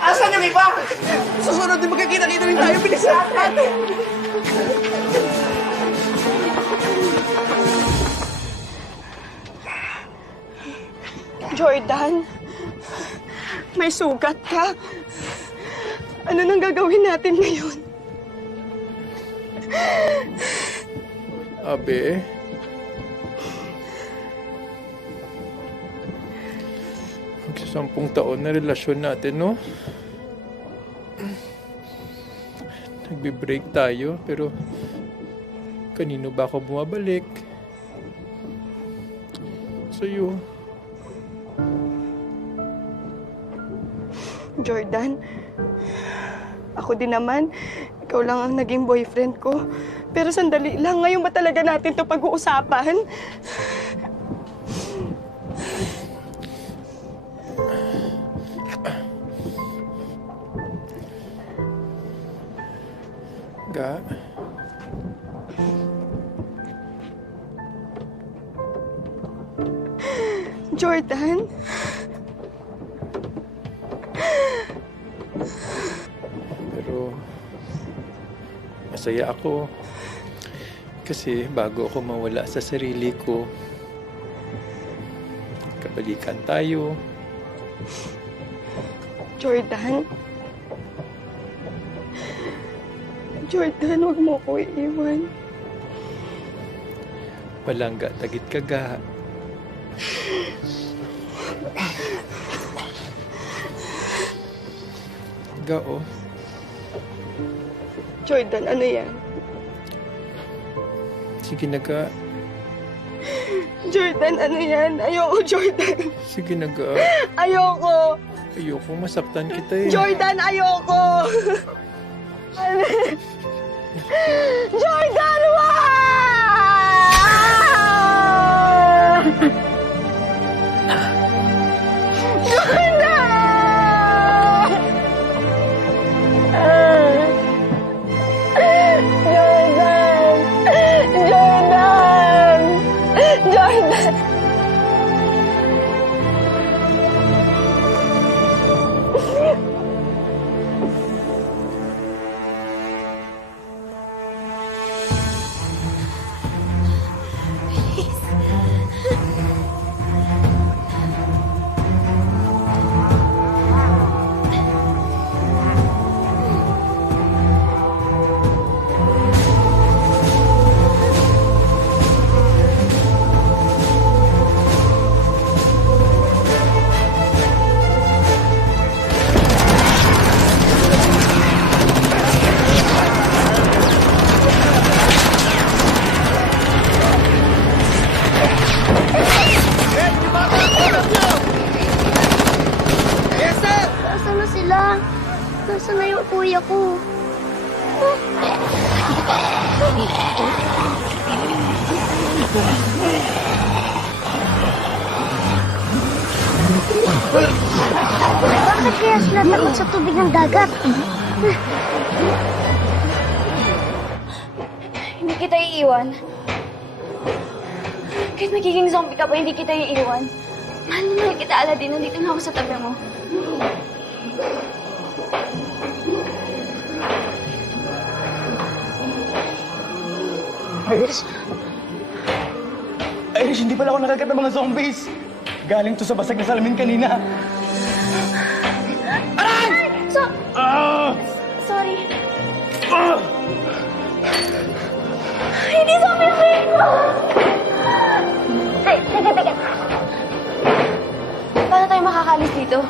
Asan yung iba? Susunod din magkakita-kita rin tayo. Bilis natin! Jordan, may sugat ka. Ano nang gagawin natin ngayon? Abe, magsasampung taon na relasyon natin, no? Nagbe-break tayo, pero kanino ba ako bumabalik? Sa'yo. Jordan, ako din naman. Ikaw lang ang naging boyfriend ko. Pero sandali lang, ngayon ba talaga natin ito pag-uusapan? Ga? Jordan? Pero masaya ako kasi bago ako mawala sa sarili ko, kabalikan tayo. Jordan? Jordan, huwag mo ko iiwan. Palangga tagit ka ga. Ga, oh. Jordan, ano yan? Sige na ga. Jordan, ano yan? Ayoko, Jordan. Sige na ga. Ayoko. Ayoko masaktan kita eh. Jordan, ayoko. Jordan, wag! Jordan! Nasaan na sila? Nasaan na yung kuya ko? Bakit kaya sila takot sa tubig ng dagat? Hindi kita iiwan. Porket magiging zombie ka pa, hindi kita iiwan. Mahal na mahal kita, Aladdin. Nandito na ako sa tabi mo. Iris? Iris, hindi pala ako nakagat ng mga zombies. Galing to sa basag na salamin kanina. Sorry. Hindi zombie friend ko! Ay, teka. Paano tayo makakalis dito?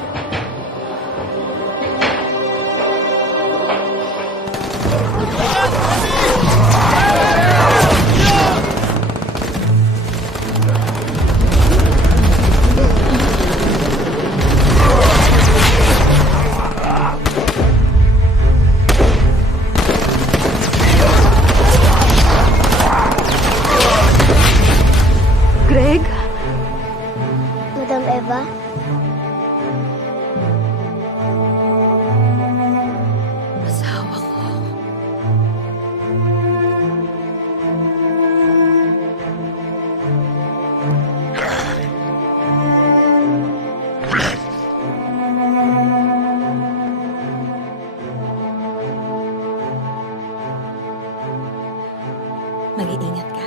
Greg? Madam Eva? Asawa ko. Mag-iingat ka.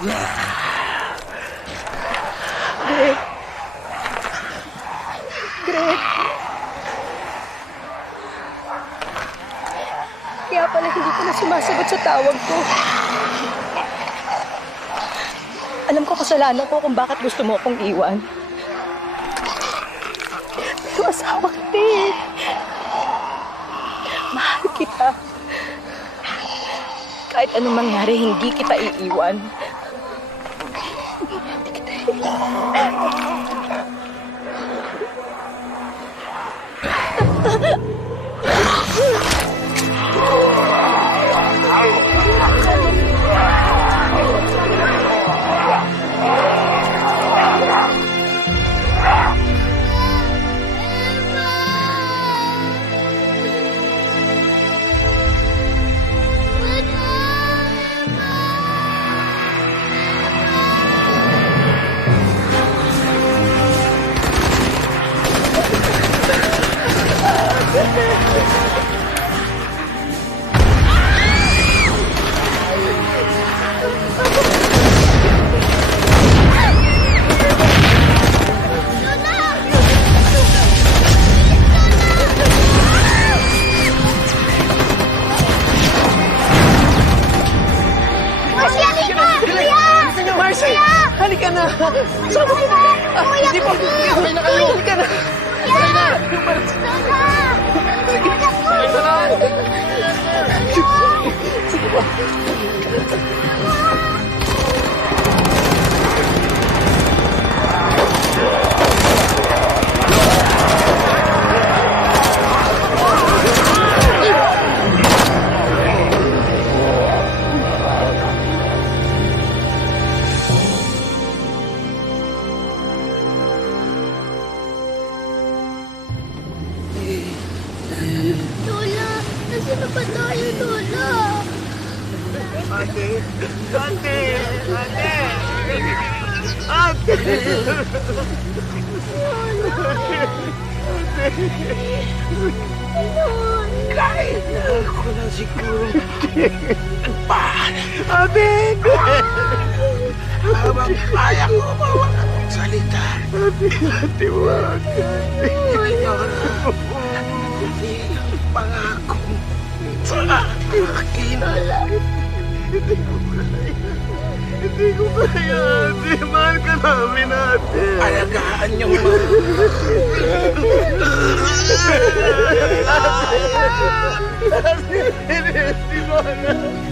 Greg. Kaya pala hindi ko na sumasagot sa tawag ko. Alam ko kasalanan ko kung bakit gusto mo akong iwan. Pero asawa kita eh. Mahal kita. Kahit anong mangyari, hindi kita iiwan. Hindi kita iiwan. Marcy! Halika na! Sama ko! Hindi po! Sabay na kayo! Halika na! Sabay na! Sabay na! Sige po! Lola, nasa na ba tayo, Lola? Ate! Ate! Ate! Ate! Kahit na ako na siguro. Ate! Habang kaya ko salita. Ate, wag. Pangako sa akin. Hindi ko Hindi ko kaya, ate. Mahal ka namin, ate. Alagaan niyo mo.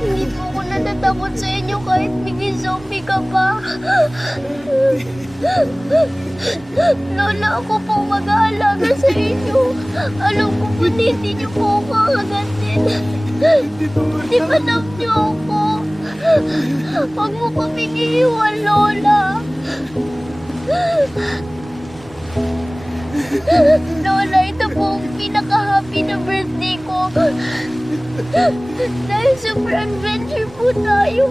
Hindi po ako natatakot sa inyo kahit may zombie ka pa. Lola, ako po mag-aalaga sa inyo. Alam ko po na hindi niyo po ako kagatin. Di ba love niyo ako? Huwag mo kaming iiwan, Lola. Lola, ito po ang pinaka-happy na birthday ko. Dahil super adventure po tayo.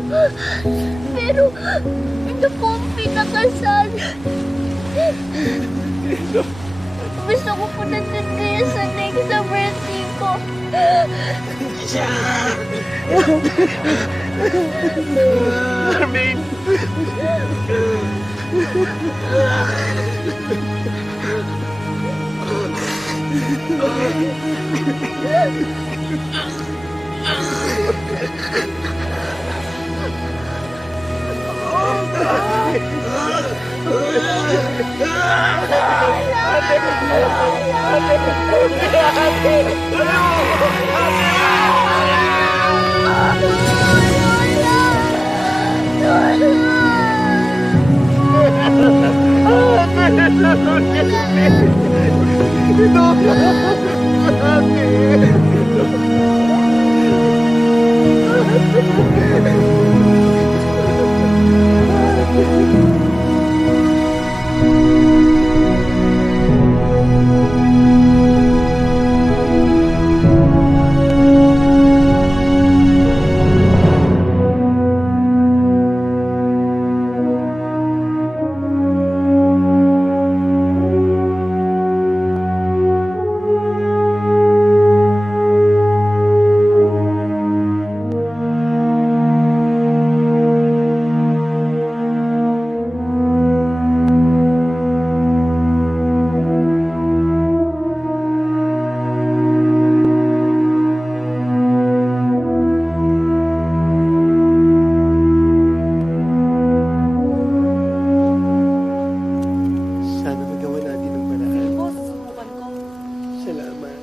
Pero ito po ang pinaka-sad. Gusto ko po nandun kayo sa next na birthday ko. Marvin! Sana magawa natin ng paraan. Boss, susubukan ko. Salamat.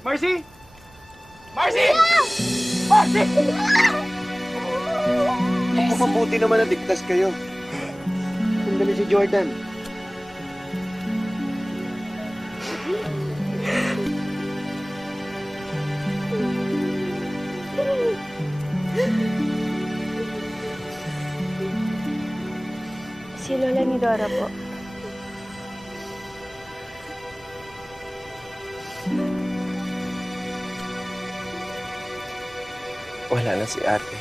Marcy! Marcy! Marcy! Mabuti naman na ligtas kayo. Sandali si Jordan. Si Lola ni Dora po. Wala na si ate.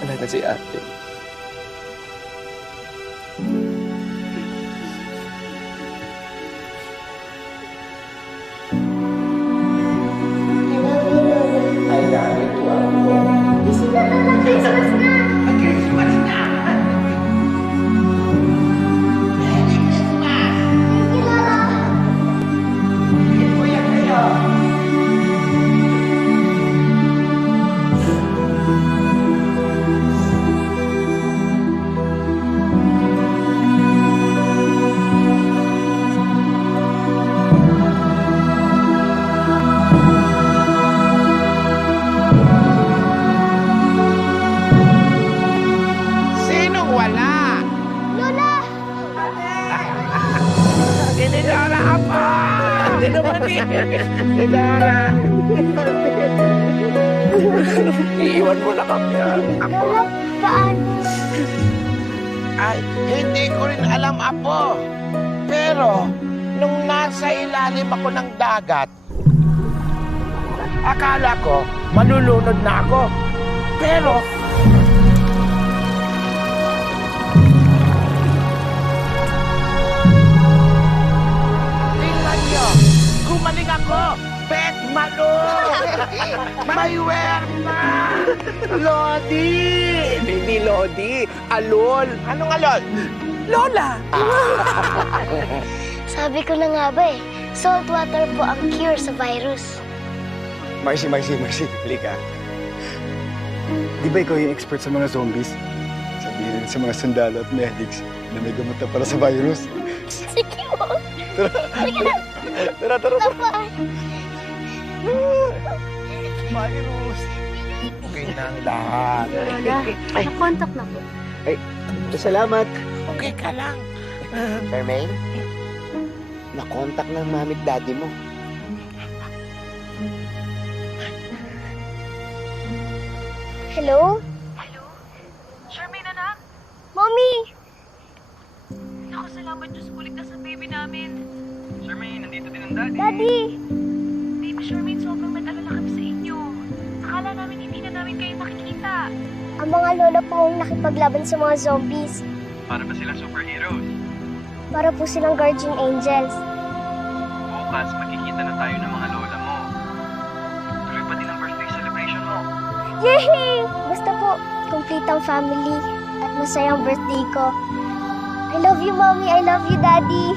Wala na si ate. I love you too, Apo. Christmas na! Christmas na! Merry Christmas! Kuya kayo! Sinong wala? Lola! Ni Dora, Apo! Hindi naman ni Dora! Iiwan mo na kami. Lola, paano? Ay, hindi ko rin alam, Apo. Pero, nung nasa ilalim ako ng dagat, akala ko malulunod na ako. Pero, tingnan nyo, gumaling ako. Bet Malo! May werma! Lodi! Hindi Lodi. Alol. Anong alol? Lola! Sabi ko na nga ba eh, salt water po ang cure sa virus. Marcy. Halika. Di ba ikaw yung expert sa mga zombies? Sabihin sa mga sundalo at medics na may gamot na para sa virus. Sige mo. Tara. Bye-bye. Virus. Okay na ang lahat. Lola, nakontak na po. Ay, salamat. Okay ka lang. Charmaine, na-contact ng mami at daddy mo. Hello? Charmaine, anak? Mommy! Naku, salamat Diyos, kuligtas ang baby namin. Charmaine, nandito din ang daddy. Daddy! Baby Charmaine, sobrang nag-alala kami sa inyo. Akala namin hindi na namin kayo makikita. Ang mga lola po ang nakipaglaban sa mga zombies. Para ba silang superheroes? Para po silang guardian angels. Bukas, magkikita na tayo ng mga lola mo. Tuloy pa din ang birthday celebration mo. Yay! Basta po, complete ang family at masayang birthday ko. I love you, Mommy. I love you, Daddy.